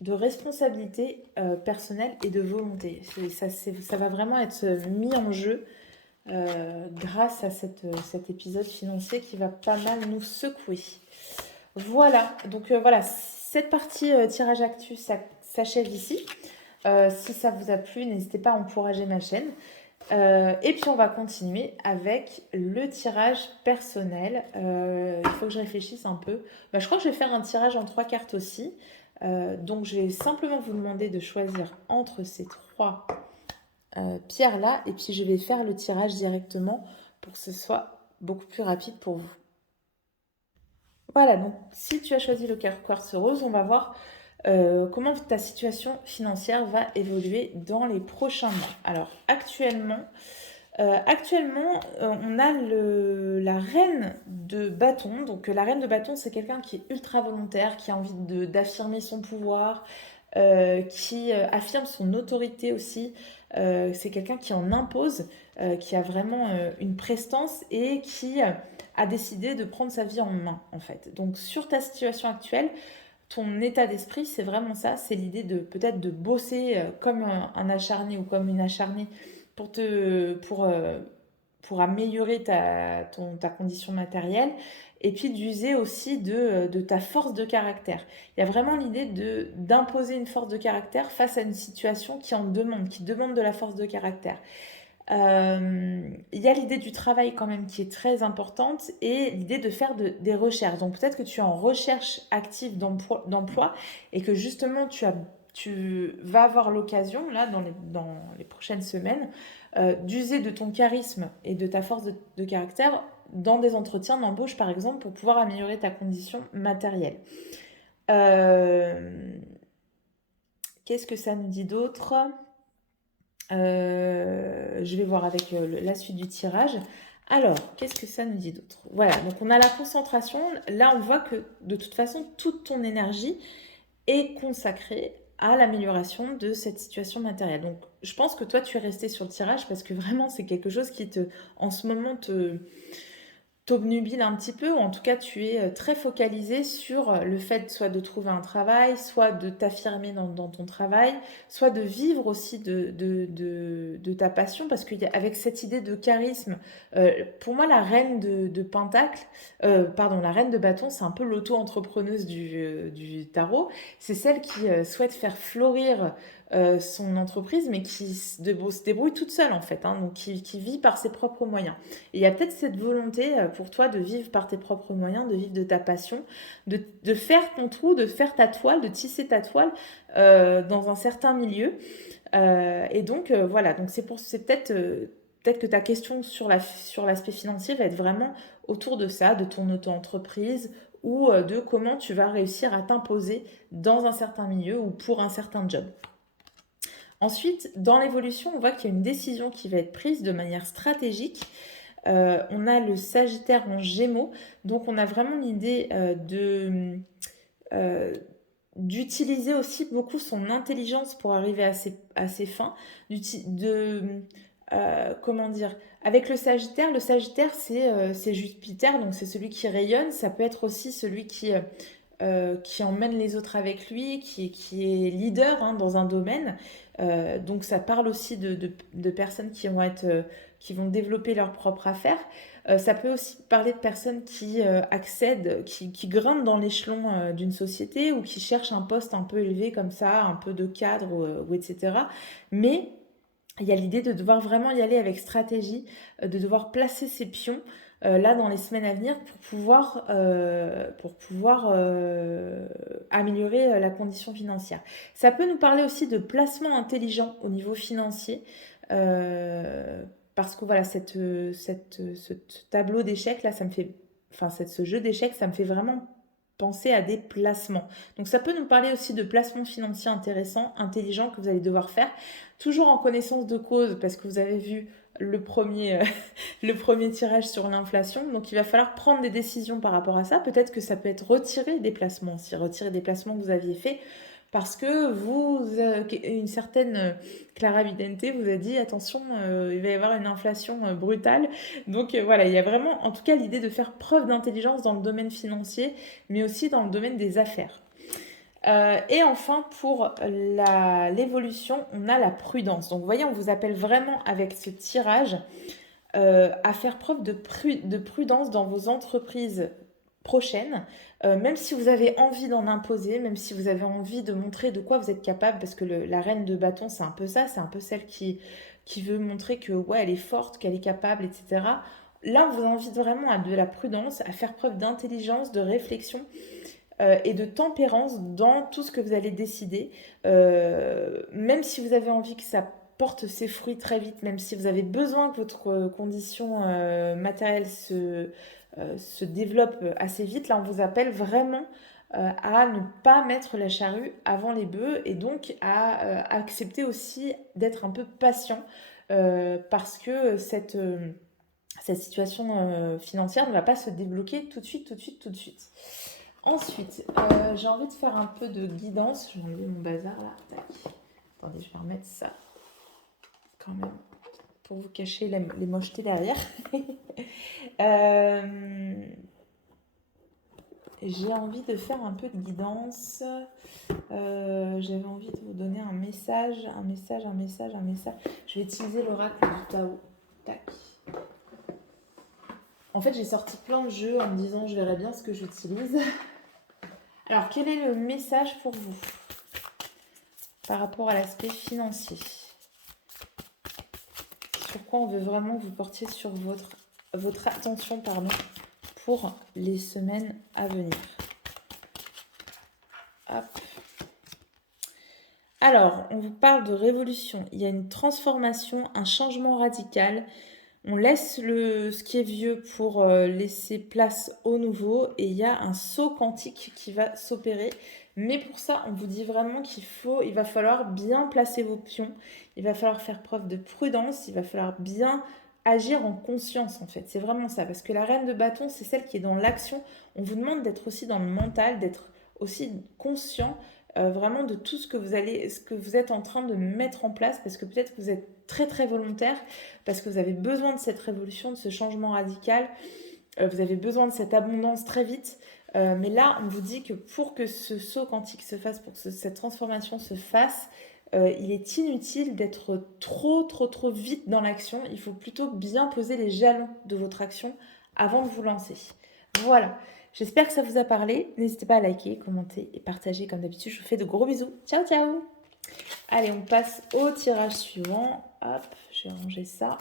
de responsabilité personnelle et de volonté. Ça va vraiment être mis en jeu grâce à cet épisode financier qui va pas mal nous secouer. Voilà, donc voilà, cette partie tirage actu s'achève ici. Si ça vous a plu, n'hésitez pas à encourager ma chaîne. Et puis on va continuer avec le tirage personnel. Il faut que je réfléchisse un peu. Je crois que je vais faire un tirage en 3 cartes aussi. Donc je vais simplement vous demander de choisir entre ces 3 pierres-là. Et puis je vais faire le tirage directement pour que ce soit beaucoup plus rapide pour vous. Voilà, donc si tu as choisi le quartz rose, on va voir comment ta situation financière va évoluer dans les prochains mois. Alors actuellement, on a la reine de bâton. Donc la reine de bâton, c'est quelqu'un qui est ultra volontaire, qui a envie d'affirmer son pouvoir, qui affirme son autorité aussi. C'est quelqu'un qui en impose, qui a vraiment une prestance et qui a décidé de prendre sa vie en main, en fait. Donc sur ta situation actuelle, ton état d'esprit, c'est vraiment ça. C'est l'idée de peut-être de bosser comme un acharné ou comme une acharnée pour améliorer ta condition matérielle, et puis d'user aussi de ta force de caractère. Il y a vraiment l'idée d'imposer une force de caractère face à une situation qui demande de la force de caractère. Il y a l'idée du travail quand même qui est très importante, et l'idée de faire des recherches. Donc peut-être que tu es en recherche active d'emploi et que justement tu vas avoir l'occasion, là, dans les prochaines semaines, d'user de ton charisme et de ta force de caractère dans des entretiens d'embauche, par exemple, pour pouvoir améliorer ta condition matérielle. Qu'est-ce que ça nous dit d'autre ? Je vais voir avec la suite du tirage. Alors, qu'est-ce que ça nous dit d'autre ? Voilà, donc on a la concentration. Là, on voit que de toute façon, toute ton énergie est consacrée à l'amélioration de cette situation matérielle. Donc, je pense que toi, tu es resté sur le tirage parce que vraiment, c'est quelque chose qui en ce moment, t'obnubile un petit peu, ou en tout cas tu es très focalisé sur le fait soit de trouver un travail, soit de t'affirmer dans ton travail, soit de vivre aussi de ta passion, parce qu'avec cette idée de charisme, pour moi la reine de Pentacle, la reine de bâton, c'est un peu l'auto-entrepreneuse du tarot. C'est celle qui souhaite faire fleurir son entreprise, mais qui se débrouille toute seule en fait, hein, donc qui vit par ses propres moyens. Et il y a peut-être cette volonté pour toi de vivre par tes propres moyens, de vivre de ta passion, de faire ton trou, de faire ta toile, de tisser ta toile dans un certain milieu. Et donc voilà, donc c'est peut-être que ta question sur l'aspect financier va être vraiment autour de ça, de ton auto-entreprise, ou de comment tu vas réussir à t'imposer dans un certain milieu ou pour un certain job. Ensuite, dans l'évolution, on voit qu'il y a une décision qui va être prise de manière stratégique. On a le Sagittaire en Gémeaux, donc on a vraiment l'idée d'utiliser aussi beaucoup son intelligence pour arriver à ses fins. Comment dire, avec le Sagittaire, c'est Jupiter, donc c'est celui qui rayonne. Ça peut être aussi celui qui emmène les autres avec lui, qui est leader hein, dans un domaine. Donc ça parle aussi de personnes qui vont développer leur propre affaire. Ça peut aussi parler de personnes qui accèdent, qui grimpent dans l'échelon d'une société, ou qui cherchent un poste un peu élevé comme ça, un peu de cadre ou etc. Mais il y a l'idée de devoir vraiment y aller avec stratégie, de devoir placer ses pions là dans les semaines à venir pour pouvoir améliorer la condition financière. Ça peut nous parler aussi de placement intelligent au niveau financier, parce que voilà, ce tableau d'échecs là, ce jeu d'échecs, ça me fait vraiment penser à des placements. Donc ça peut nous parler aussi de placements financiers intéressants, intelligents, que vous allez devoir faire, toujours en connaissance de cause, parce que vous avez vu le premier tirage sur l'inflation. Donc il va falloir prendre des décisions par rapport à ça. Peut-être que ça peut être retirer des placements que vous aviez faits, parce que une certaine Clara Vidente vous a dit attention, il va y avoir une inflation brutale. Donc voilà, il y a vraiment en tout cas l'idée de faire preuve d'intelligence dans le domaine financier, mais aussi dans le domaine des affaires. Et enfin, pour l'évolution, on a la prudence. Donc vous voyez, on vous appelle vraiment avec ce tirage à faire preuve de prudence dans vos entreprises prochaine, même si vous avez envie d'en imposer, même si vous avez envie de montrer de quoi vous êtes capable, parce que la reine de bâton, c'est un peu ça, c'est un peu celle qui veut montrer que ouais, elle est forte, qu'elle est capable, etc. Là, on vous invite vraiment à de la prudence, à faire preuve d'intelligence, de réflexion et de tempérance dans tout ce que vous allez décider. Même si vous avez envie que ça porte ses fruits très vite, même si vous avez besoin que votre condition matérielle se développe assez vite, là on vous appelle vraiment à ne pas mettre la charrue avant les bœufs et donc à accepter aussi d'être un peu patient parce que cette situation financière ne va pas se débloquer tout de suite, tout de suite, tout de suite. Ensuite, j'ai envie de faire un peu de guidance. Je vais enlever mon bazar là. Tac. Attendez, je vais remettre ça quand même pour vous cacher les mochetés derrière. J'ai envie de faire un peu de guidance. J'avais envie de vous donner un message. Je vais utiliser l'oracle du Tao. Tac. En fait, j'ai sorti plein de jeux en me disant je verrai bien ce que j'utilise. Alors, quel est le message pour vous par rapport à l'aspect financier? Sur quoi on veut vraiment que vous portiez sur votre attention pour les semaines à venir. Hop. Alors, on vous parle de révolution. Il y a une transformation, un changement radical. On laisse ce qui est vieux pour laisser place au nouveau et il y a un saut quantique qui va s'opérer. Mais pour ça, on vous dit vraiment il va falloir bien placer vos pions, il va falloir faire preuve de prudence, il va falloir bien agir en conscience en fait. C'est vraiment ça, parce que la reine de bâton, c'est celle qui est dans l'action. On vous demande d'être aussi dans le mental, d'être aussi conscient vraiment de tout ce que vous êtes en train de mettre en place, parce que peut-être que vous êtes très très volontaire, parce que vous avez besoin de cette révolution, de ce changement radical, vous avez besoin de cette abondance très vite. Mais là, on vous dit que pour que ce saut quantique se fasse, pour que cette transformation se fasse, il est inutile d'être trop vite dans l'action. Il faut plutôt bien poser les jalons de votre action avant de vous lancer. Voilà. J'espère que ça vous a parlé. N'hésitez pas à liker, commenter et partager comme d'habitude. Je vous fais de gros bisous. Ciao, ciao! Allez, on passe au tirage suivant. Hop, je vais ranger ça.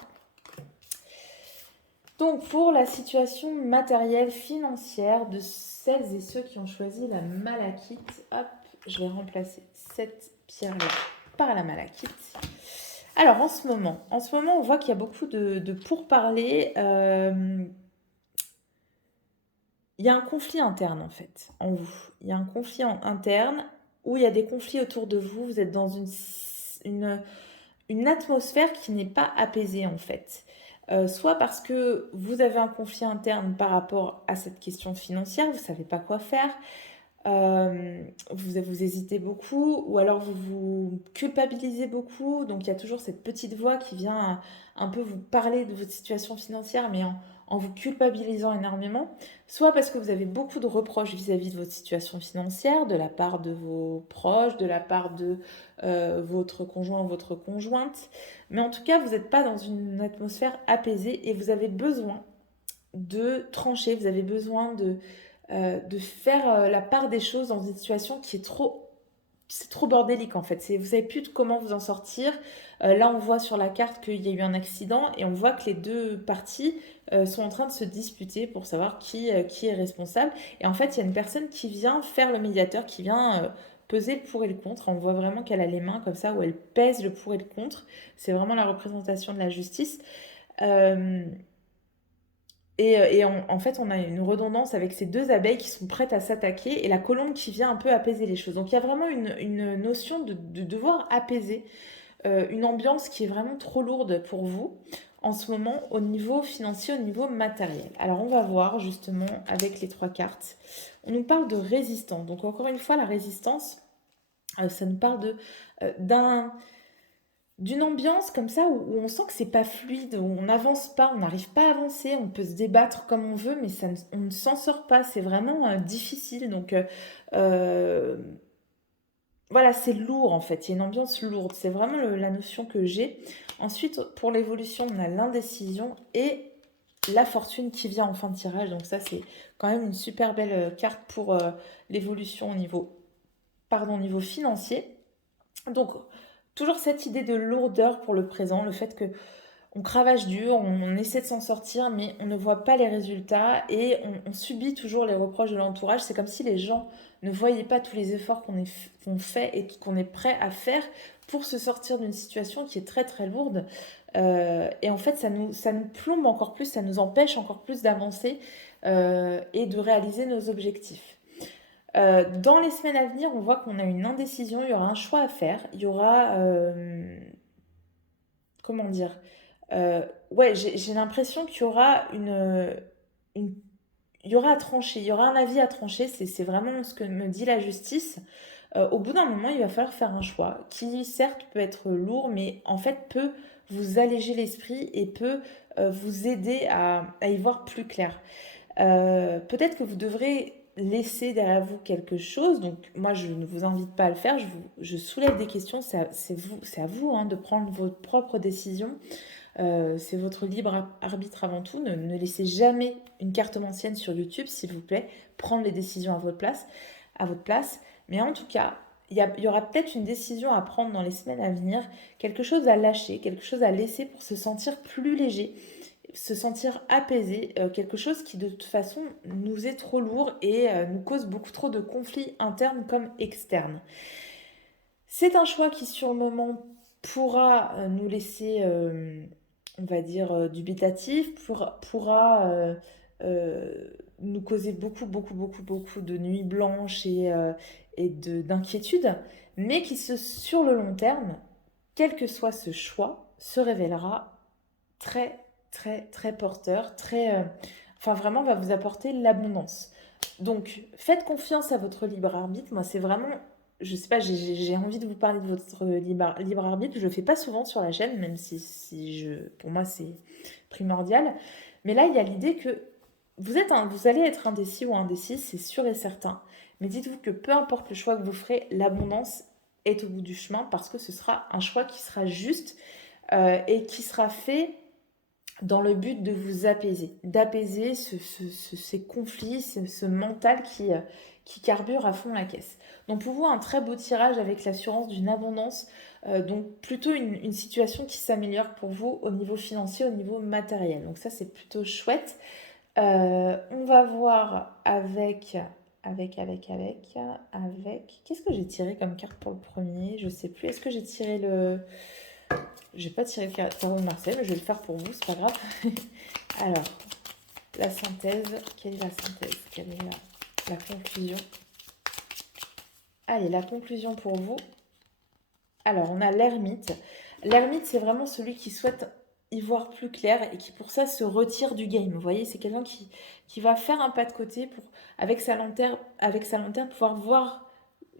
Donc, pour la situation matérielle, financière de celles et ceux qui ont choisi la malachite, hop, je vais remplacer cette pierre-là par la malachite. Alors, en ce moment, on voit qu'il y a beaucoup de pourparlers. Il y a un conflit interne, en fait, en vous. Il y a un conflit interne où il y a des conflits autour de vous. Vous êtes dans une atmosphère qui n'est pas apaisée, en fait. Soit parce que vous avez un conflit interne par rapport à cette question financière, vous ne savez pas quoi faire, vous hésitez beaucoup, ou alors vous vous culpabilisez beaucoup, donc il y a toujours cette petite voix qui vient un peu vous parler de votre situation financière, mais en vous culpabilisant énormément, soit parce que vous avez beaucoup de reproches vis-à-vis de votre situation financière, de la part de vos proches, de la part de votre conjoint ou votre conjointe, mais en tout cas, vous n'êtes pas dans une atmosphère apaisée et vous avez besoin de trancher, vous avez besoin de faire la part des choses dans une situation qui est c'est trop bordélique en fait. Vous savez plus comment vous en sortir. Là, on voit sur la carte qu'il y a eu un accident et on voit que les deux parties sont en train de se disputer pour savoir qui est responsable. Et en fait, il y a une personne qui vient faire le médiateur, qui vient peser le pour et le contre. On voit vraiment qu'elle a les mains comme ça où elle pèse le pour et le contre. C'est vraiment la représentation de la justice. Euh, en fait, on a une redondance avec ces deux abeilles qui sont prêtes à s'attaquer et la colombe qui vient un peu apaiser les choses. Donc il y a vraiment une notion de devoir apaiser une ambiance qui est vraiment trop lourde pour vous en ce moment au niveau financier, au niveau matériel. Alors on va voir justement avec les trois cartes. On nous parle de résistance. Donc encore une fois, la résistance, ça nous parle d'une ambiance comme ça où on sent que c'est pas fluide, où on n'avance pas, on n'arrive pas à avancer, on peut se débattre comme on veut, mais on ne s'en sort pas, c'est vraiment difficile. Donc euh, voilà, c'est lourd en fait, il y a une ambiance lourde, c'est vraiment la notion que j'ai. Ensuite, pour l'évolution, on a l'indécision et la fortune qui vient en fin de tirage. Donc ça, c'est quand même une super belle carte pour l'évolution au niveau financier. Donc, toujours cette idée de lourdeur pour le présent, le fait que on cravache dur, on essaie de s'en sortir, mais on ne voit pas les résultats et on subit toujours les reproches de l'entourage. C'est comme si les gens ne voyaient pas tous les efforts qu'on fait et qu'on est prêt à faire pour se sortir d'une situation qui est très très lourde. Et en fait, ça nous plombe encore plus, ça nous empêche encore plus d'avancer et de réaliser nos objectifs. Dans les semaines à venir, on voit qu'on a une indécision, il y aura un choix à faire, il y aura, comment dire, ouais, j'ai l'impression qu'il y aura une- il y aura à trancher, il y aura un avis à trancher, c'est vraiment ce que me dit la justice. Au bout d'un moment, il va falloir faire un choix qui, certes, peut être lourd, mais en fait peut vous alléger l'esprit et peut vous aider à y voir plus clair. Peut-être que vous devrez laisser derrière vous quelque chose. Donc moi, je ne vous invite pas à le faire. Je soulève des questions. C'est à vous hein, de prendre votre propre décision. C'est votre libre arbitre avant tout. Ne laissez jamais une cartomancienne sur YouTube, s'il vous plaît. Prendre les décisions à votre place. À votre place. Mais en tout cas, il y aura peut-être une décision à prendre dans les semaines à venir, quelque chose à lâcher, quelque chose à laisser pour se sentir plus léger, se sentir apaisé, quelque chose qui de toute façon nous est trop lourd et nous cause beaucoup trop de conflits internes comme externes. C'est un choix qui sur le moment pourra nous laisser, on va dire, dubitatif, pourra nous causer beaucoup de nuits blanches et d'inquiétudes, mais sur le long terme, quel que soit ce choix, se révélera très, très porteur, enfin vraiment va vous apporter l'abondance. Donc, faites confiance à votre libre arbitre. Moi, c'est vraiment, je sais pas, j'ai envie de vous parler de votre libre arbitre. Je le fais pas souvent sur la chaîne, même pour moi, c'est primordial. Mais là, il y a l'idée que vous allez être indécis ou indécis, c'est sûr et certain. Mais dites-vous que peu importe le choix que vous ferez, l'abondance est au bout du chemin parce que ce sera un choix qui sera juste et qui sera fait dans le but de vous apaiser, d'apaiser ces conflits, ce mental qui carbure à fond la caisse. Donc pour vous, un très beau tirage avec l'assurance d'une abondance, donc plutôt une situation qui s'améliore pour vous au niveau financier, au niveau matériel. Donc ça, c'est plutôt chouette. On va voir Qu'est-ce que j'ai tiré comme carte pour le premier? Je sais plus. Est-ce que j'ai tiré le... J'ai pas tiré le tarot de Marseille, mais je vais le faire pour vous, c'est pas grave. Alors, la synthèse. Quelle est la synthèse? Quelle est la conclusion? Allez, la conclusion pour vous. Alors, on a l'ermite. L'ermite, c'est vraiment celui qui souhaite y voir plus clair et qui, pour ça, se retire du game. Vous voyez, c'est quelqu'un qui va faire un pas de côté pour, avec sa lanterne, pouvoir voir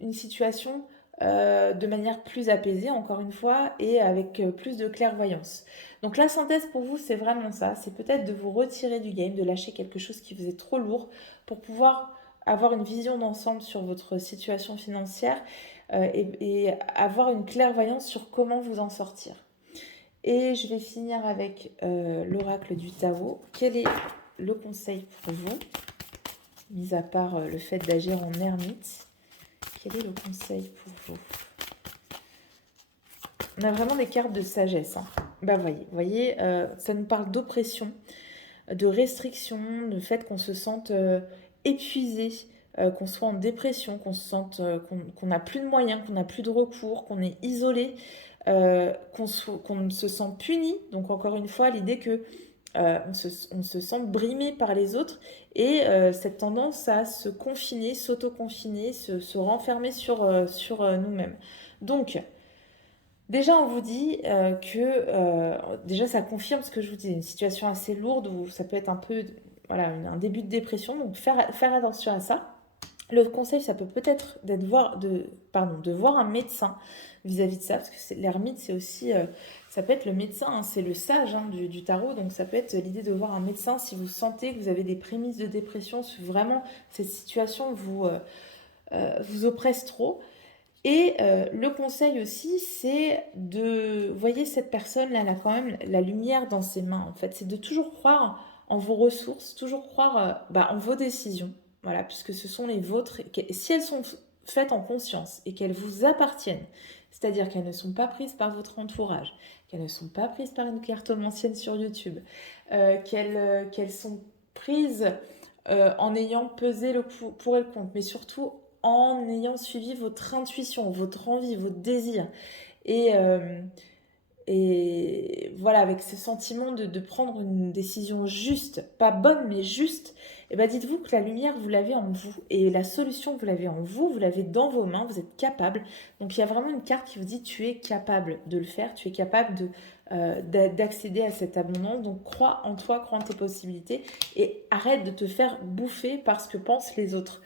une situation de manière plus apaisée, encore une fois, et avec plus de clairvoyance. Donc la synthèse pour vous, c'est vraiment ça. C'est peut-être de vous retirer du game, de lâcher quelque chose qui vous est trop lourd pour pouvoir avoir une vision d'ensemble sur votre situation financière et avoir une clairvoyance sur comment vous en sortir. Et je vais finir avec l'oracle du Tao. Quel est le conseil pour vous, mis à part le fait d'agir en ermite? Quel est le conseil pour vous? On a vraiment des cartes de sagesse. Hein. Bah voyez, ça nous parle d'oppression, de restriction, de fait qu'on se sente épuisé, qu'on soit en dépression, qu'on se sente qu'on n'a plus de moyens, qu'on n'a plus de recours, qu'on est isolé, qu'on se sent puni. Donc encore une fois, l'idée que on se sent brimé par les autres et cette tendance à se confiner, s'auto-confiner, se renfermer sur nous-mêmes. Donc, déjà, on vous dit déjà, ça confirme ce que je vous dis, une situation assez lourde où ça peut être un peu, voilà, un début de dépression, donc faire attention à ça. Le conseil, ça peut peut-être de voir un médecin vis-à-vis de ça, parce que l'ermite, c'est aussi, ça peut être le médecin, hein, c'est le sage hein, du tarot, donc ça peut être l'idée de voir un médecin si vous sentez que vous avez des prémices de dépression, si vraiment cette situation vous oppresse trop. Et le conseil aussi, c'est voyez cette personne-là, elle a quand même la lumière dans ses mains, en fait, c'est de toujours croire en vos ressources, toujours croire en vos décisions, voilà, puisque ce sont les vôtres. Si elles sont faites en conscience et qu'elles vous appartiennent, c'est-à-dire qu'elles ne sont pas prises par votre entourage, qu'elles ne sont pas prises par une cartomancienne sur YouTube, qu'elles sont prises en ayant pesé le pour et le contre, mais surtout en ayant suivi votre intuition, votre envie, votre désir. Et, euh, et voilà, avec ce sentiment de prendre une décision juste, pas bonne, mais juste, et ben dites-vous que la lumière, vous l'avez en vous. Et la solution, vous l'avez en vous, vous l'avez dans vos mains, vous êtes capable. Donc il y a vraiment une carte qui vous dit, tu es capable de le faire, tu es capable d'accéder à cette abondance. Donc crois en toi, crois en tes possibilités et arrête de te faire bouffer par ce que pensent les autres.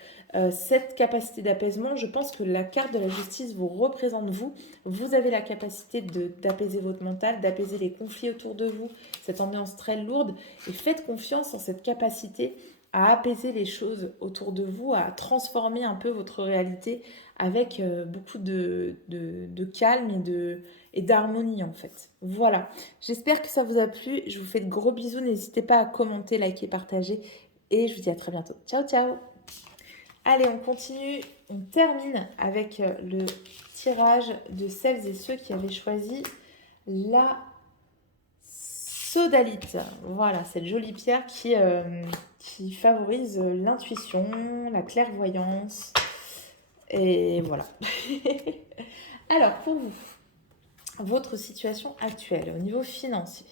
Cette capacité d'apaisement, je pense que la carte de la justice vous représente vous. Vous avez la capacité d'apaiser votre mental, d'apaiser les conflits autour de vous, cette ambiance très lourde, et faites confiance en cette capacité à apaiser les choses autour de vous, à transformer un peu votre réalité avec beaucoup de calme et d'harmonie en fait. Voilà, j'espère que ça vous a plu, je vous fais de gros bisous, n'hésitez pas à commenter, liker, partager, et je vous dis à très bientôt. Ciao ciao. Allez, on continue, on termine avec le tirage de celles et ceux qui avaient choisi la sodalite. Voilà, cette jolie pierre qui favorise l'intuition, la clairvoyance. Et voilà. Alors, pour vous, votre situation actuelle au niveau financier.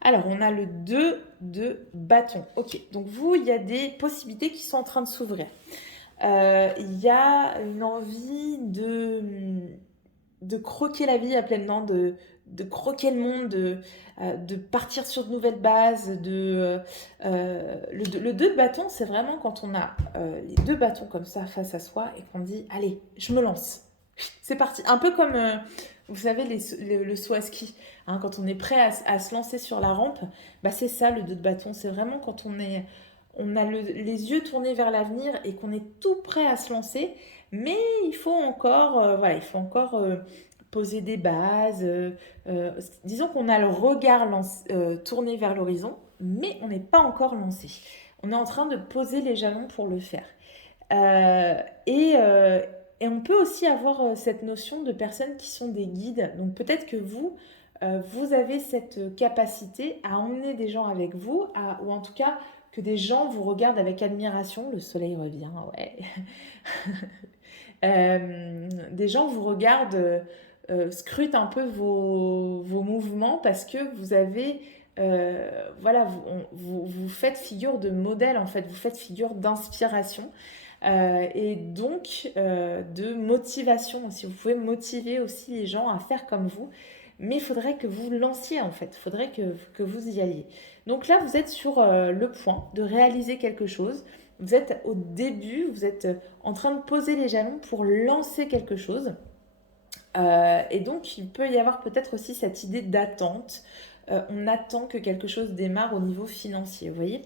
Alors, on a le 2 de bâton. Ok, donc vous, il y a des possibilités qui sont en train de s'ouvrir. Il y a une envie de croquer la vie à pleines dents, de croquer le monde, de partir sur de nouvelles bases. Le 2 de bâton, c'est vraiment quand on a les 2 bâtons comme ça face à soi et qu'on dit « Allez, je me lance ». C'est parti. Un peu comme, vous savez, le saut à ski. Hein, quand on est prêt à se lancer sur la rampe, bah c'est ça le 2 de bâton. C'est vraiment quand on a les yeux tournés vers l'avenir et qu'on est tout prêt à se lancer, mais il faut encore, poser des bases. Disons qu'on a le regard tourné vers l'horizon, mais on n'est pas encore lancé. On est en train de poser les jalons pour le faire. Euh, et, euh, et on peut aussi avoir cette notion de personnes qui sont des guides. Donc peut-être que vous avez cette capacité à emmener des gens avec vous, ou en tout cas que des gens vous regardent avec admiration. Le soleil revient, ouais. Des gens vous regardent, scrutent un peu vos mouvements parce que vous avez, voilà, vous faites figure de modèle en fait, vous faites figure d'inspiration. Et donc de motivation aussi. Vous pouvez motiver aussi les gens à faire comme vous, mais il faudrait que vous lanciez en fait, il faudrait que vous y alliez. Donc là, vous êtes sur le point de réaliser quelque chose, vous êtes au début, vous êtes en train de poser les jalons pour lancer quelque chose. Et donc, il peut y avoir peut-être aussi cette idée d'attente. On attend que quelque chose démarre au niveau financier, vous voyez.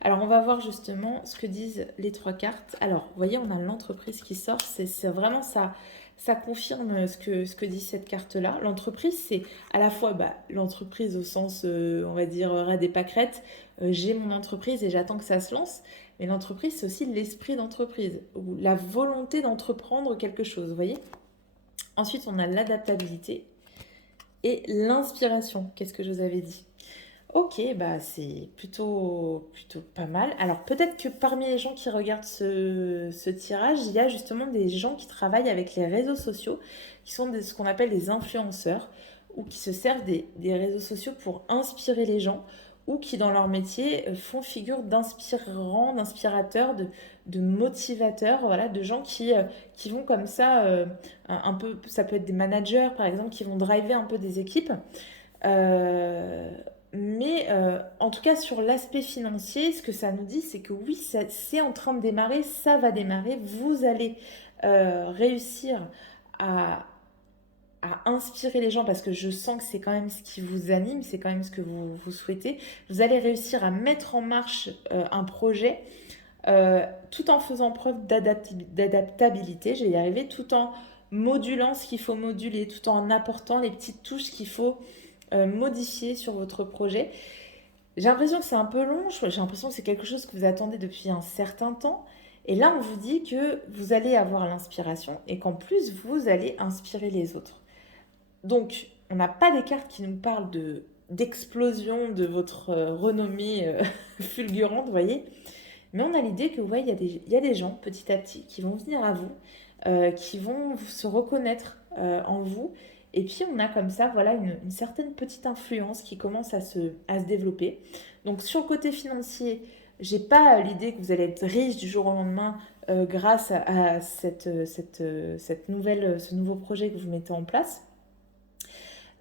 Alors, on va voir justement ce que disent les 3 cartes. Alors, vous voyez, on a l'entreprise qui sort. C'est vraiment ça. Ça confirme ce que dit cette carte-là. L'entreprise, c'est à la fois l'entreprise au sens, on va dire, ras des pâquerettes. J'ai mon entreprise et j'attends que ça se lance. Mais l'entreprise, c'est aussi l'esprit d'entreprise, ou la volonté d'entreprendre quelque chose, vous voyez. Ensuite, on a l'adaptabilité et l'inspiration. Qu'est-ce que je vous avais dit? Ok, c'est plutôt pas mal. Alors peut-être que parmi les gens qui regardent ce tirage, il y a justement des gens qui travaillent avec les réseaux sociaux, qui sont ce qu'on appelle des influenceurs, ou qui se servent des réseaux sociaux pour inspirer les gens, ou qui dans leur métier font figure d'inspirants, d'inspirateurs, de motivateurs, voilà, de gens qui vont comme ça, un peu, ça peut être des managers par exemple, qui vont driver un peu des équipes. Euh, mais en tout cas, sur l'aspect financier, ce que ça nous dit, c'est que oui, c'est en train de démarrer, ça va démarrer. Vous allez réussir à, à inspirer les gens parce que je sens que c'est quand même ce qui vous anime, c'est quand même ce que vous souhaitez. Vous allez réussir à mettre en marche un projet tout en faisant preuve d'adaptabilité, je vais y arriver, tout en modulant ce qu'il faut moduler, tout en apportant les petites touches qu'il faut modifier sur votre projet. J'ai l'impression que c'est un peu long, j'ai l'impression que c'est quelque chose que vous attendez depuis un certain temps. Et là, on vous dit que vous allez avoir l'inspiration et qu'en plus, vous allez inspirer les autres. Donc, on n'a pas des cartes qui nous parlent d'explosion de votre renommée fulgurante, vous voyez. Mais on a l'idée que, ouais, il y a des gens, petit à petit, qui vont venir à vous, qui vont se reconnaître en vous. Et puis, on a comme ça, voilà, une certaine petite influence qui commence à se développer. Donc, sur le côté financier, j'ai pas l'idée que vous allez être riche du jour au lendemain grâce à cette nouvelle, ce nouveau projet que vous mettez en place.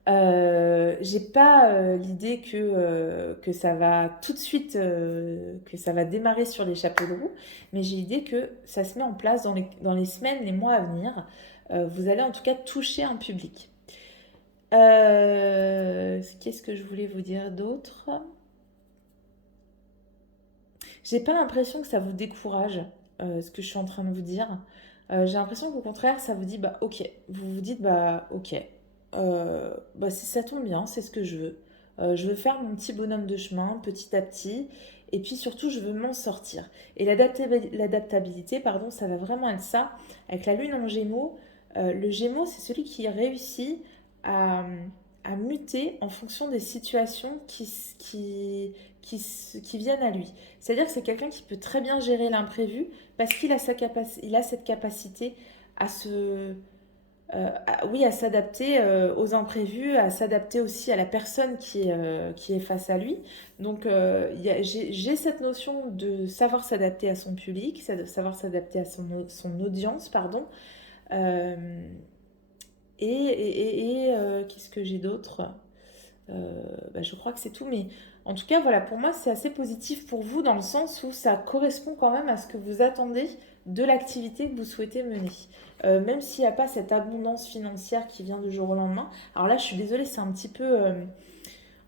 J'ai pas l'idée que ça va tout de suite, que ça va démarrer sur les chapeaux de roue, mais j'ai l'idée que ça se met en place dans les semaines, les mois à venir. Vous allez en tout cas toucher un public. Qu'est-ce que je voulais vous dire d'autre? J'ai pas l'impression que ça vous décourage, ce que je suis en train de vous dire. J'ai l'impression qu'au contraire, ça vous dit, bah ok. Vous vous dites, bah ok. Bah si ça tombe bien, c'est ce que je veux. Je veux faire mon petit bonhomme de chemin petit à petit. Et puis surtout, je veux m'en sortir. Et l'adaptabilité, pardon, ça va vraiment être ça. Avec la lune en gémeaux, le gémeaux, c'est celui qui réussit à, à muter en fonction des situations qui viennent à lui. C'est-à-dire que c'est quelqu'un qui peut très bien gérer l'imprévu parce qu'il a, il a cette capacité à se, oui, à s'adapter aux imprévus, à s'adapter aussi à la personne qui est face à lui. Donc, j'ai cette notion de savoir s'adapter à son public, de savoir s'adapter à son audience, pardon. Euh, qu'est-ce que j'ai d'autre? Bah, je crois que c'est tout, mais en tout cas, voilà, pour moi, c'est assez positif pour vous dans le sens où ça correspond quand même à ce que vous attendez de l'activité que vous souhaitez mener. Même s'il n'y a pas cette abondance financière qui vient du jour au lendemain. Alors là, je suis désolée, c'est un petit peu,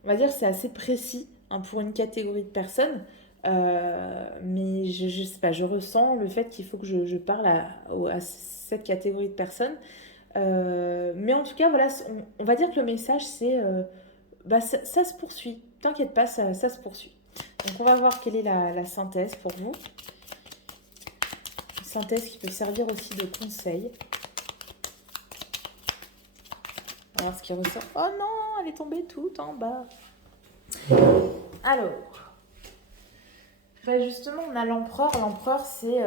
on va dire, c'est assez précis hein, pour une catégorie de personnes. Mais je sais pas, je ressens le fait qu'il faut que je parle à cette catégorie de personnes. Mais en tout cas, voilà, on va dire que le message, c'est bah, ça se poursuit. T'inquiète pas, ça se poursuit. Donc on va voir quelle est la synthèse pour vous. Une synthèse qui peut servir aussi de conseil. On va voir ce qui ressort. Oh non, elle est tombée tout en bas. Alors, bah justement, on a l'empereur. L'empereur, c'est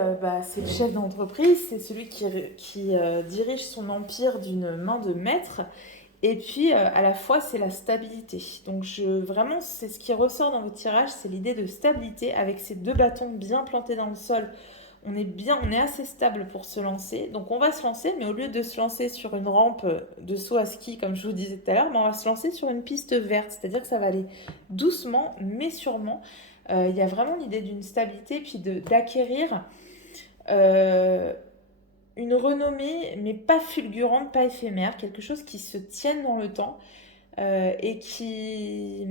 le chef d'entreprise. C'est celui qui dirige son empire d'une main de maître. Et puis, à la fois, c'est la stabilité. Donc, vraiment, c'est ce qui ressort dans votre tirage, c'est l'idée de stabilité avec ces deux bâtons bien plantés dans le sol. On est assez stable pour se lancer. Donc, on va se lancer, mais au lieu de se lancer sur une rampe de saut à ski, comme je vous disais tout à l'heure, ben, on va se lancer sur une piste verte. C'est-à-dire que ça va aller doucement, mais sûrement. Il y a vraiment l'idée d'une stabilité, puis d'acquérir euh, une renommée, mais pas fulgurante, pas éphémère, quelque chose qui se tienne dans le temps et qui,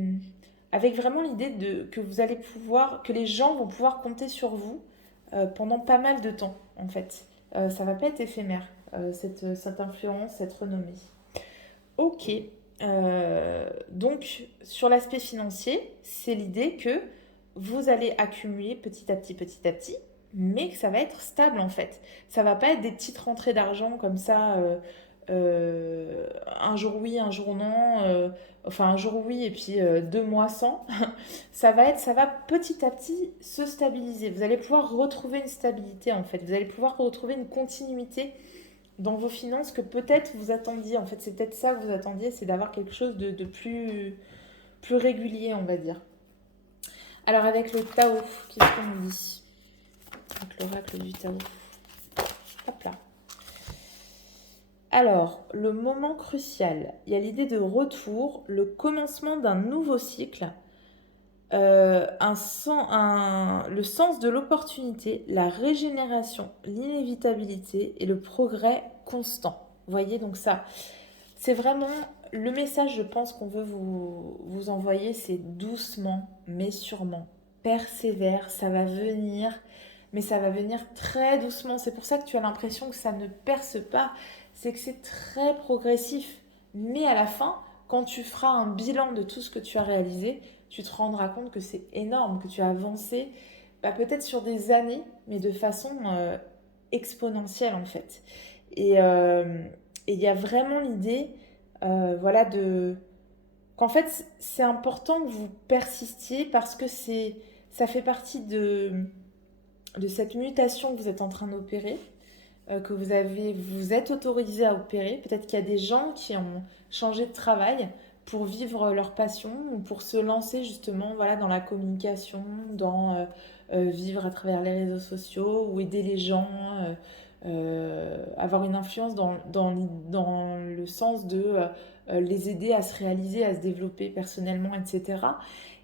avec vraiment l'idée que vous allez pouvoir, que les gens vont pouvoir compter sur vous pendant pas mal de temps, en fait. Ça va pas être éphémère, cette influence, cette renommée. Ok. Donc, sur l'aspect financier, c'est l'idée que vous allez accumuler petit à petit, mais que ça va être stable en fait. Ça va pas être des petites rentrées d'argent comme ça, un jour oui, un jour non, enfin un jour oui et puis 2 mois sans. Ça va petit à petit se stabiliser. Vous allez pouvoir retrouver une stabilité en fait. Vous allez pouvoir retrouver une continuité dans vos finances que peut-être vous attendiez. En fait, c'est peut-être ça que vous attendiez, c'est d'avoir quelque chose de plus régulier, on va dire. Alors avec le Tao, qu'est-ce qu'on nous dit? Avec l'oracle du Tao. Hop là. Alors, le moment crucial, il y a l'idée de retour, le commencement d'un nouveau cycle, le sens de l'opportunité, la régénération, l'inévitabilité et le progrès constant. Vous voyez, donc ça, c'est vraiment le message, je pense, qu'on veut vous envoyer, c'est doucement, mais sûrement. Persévère, ça va venir, mais ça va venir très doucement. C'est pour ça que tu as l'impression que ça ne perce pas. C'est que c'est très progressif. Mais à la fin, quand tu feras un bilan de tout ce que tu as réalisé, tu te rendras compte que c'est énorme, que tu as avancé, peut-être sur des années, mais de façon exponentielle en fait. Et et il y a vraiment l'idée, voilà, qu'en fait, c'est important que vous persistiez parce que ça fait partie de cette mutation que vous êtes en train d'opérer, que vous êtes autorisé à opérer. Peut-être qu'il y a des gens qui ont changé de travail pour vivre leur passion ou pour se lancer justement voilà, dans la communication, dans vivre à travers les réseaux sociaux ou aider les gens, avoir une influence dans le sens de les aider à se réaliser, à se développer personnellement, etc.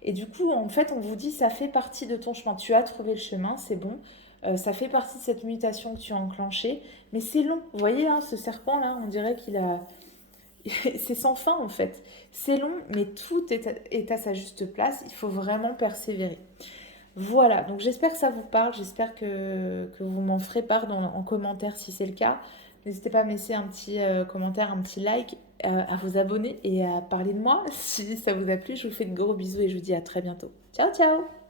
Et du coup, en fait, on vous dit, ça fait partie de ton chemin. Tu as trouvé le chemin, c'est bon. Ça fait partie de cette mutation que tu as enclenchée. Mais c'est long. Vous voyez, hein, ce serpent-là, on dirait qu'il a... c'est sans fin, en fait. C'est long, mais tout est à sa juste place. Il faut vraiment persévérer. Voilà, donc j'espère que ça vous parle, j'espère que vous m'en ferez part en commentaire si c'est le cas. N'hésitez pas à me laisser un petit commentaire, un petit like, à vous abonner et à parler de moi si ça vous a plu. Je vous fais de gros bisous et je vous dis à très bientôt. Ciao, ciao!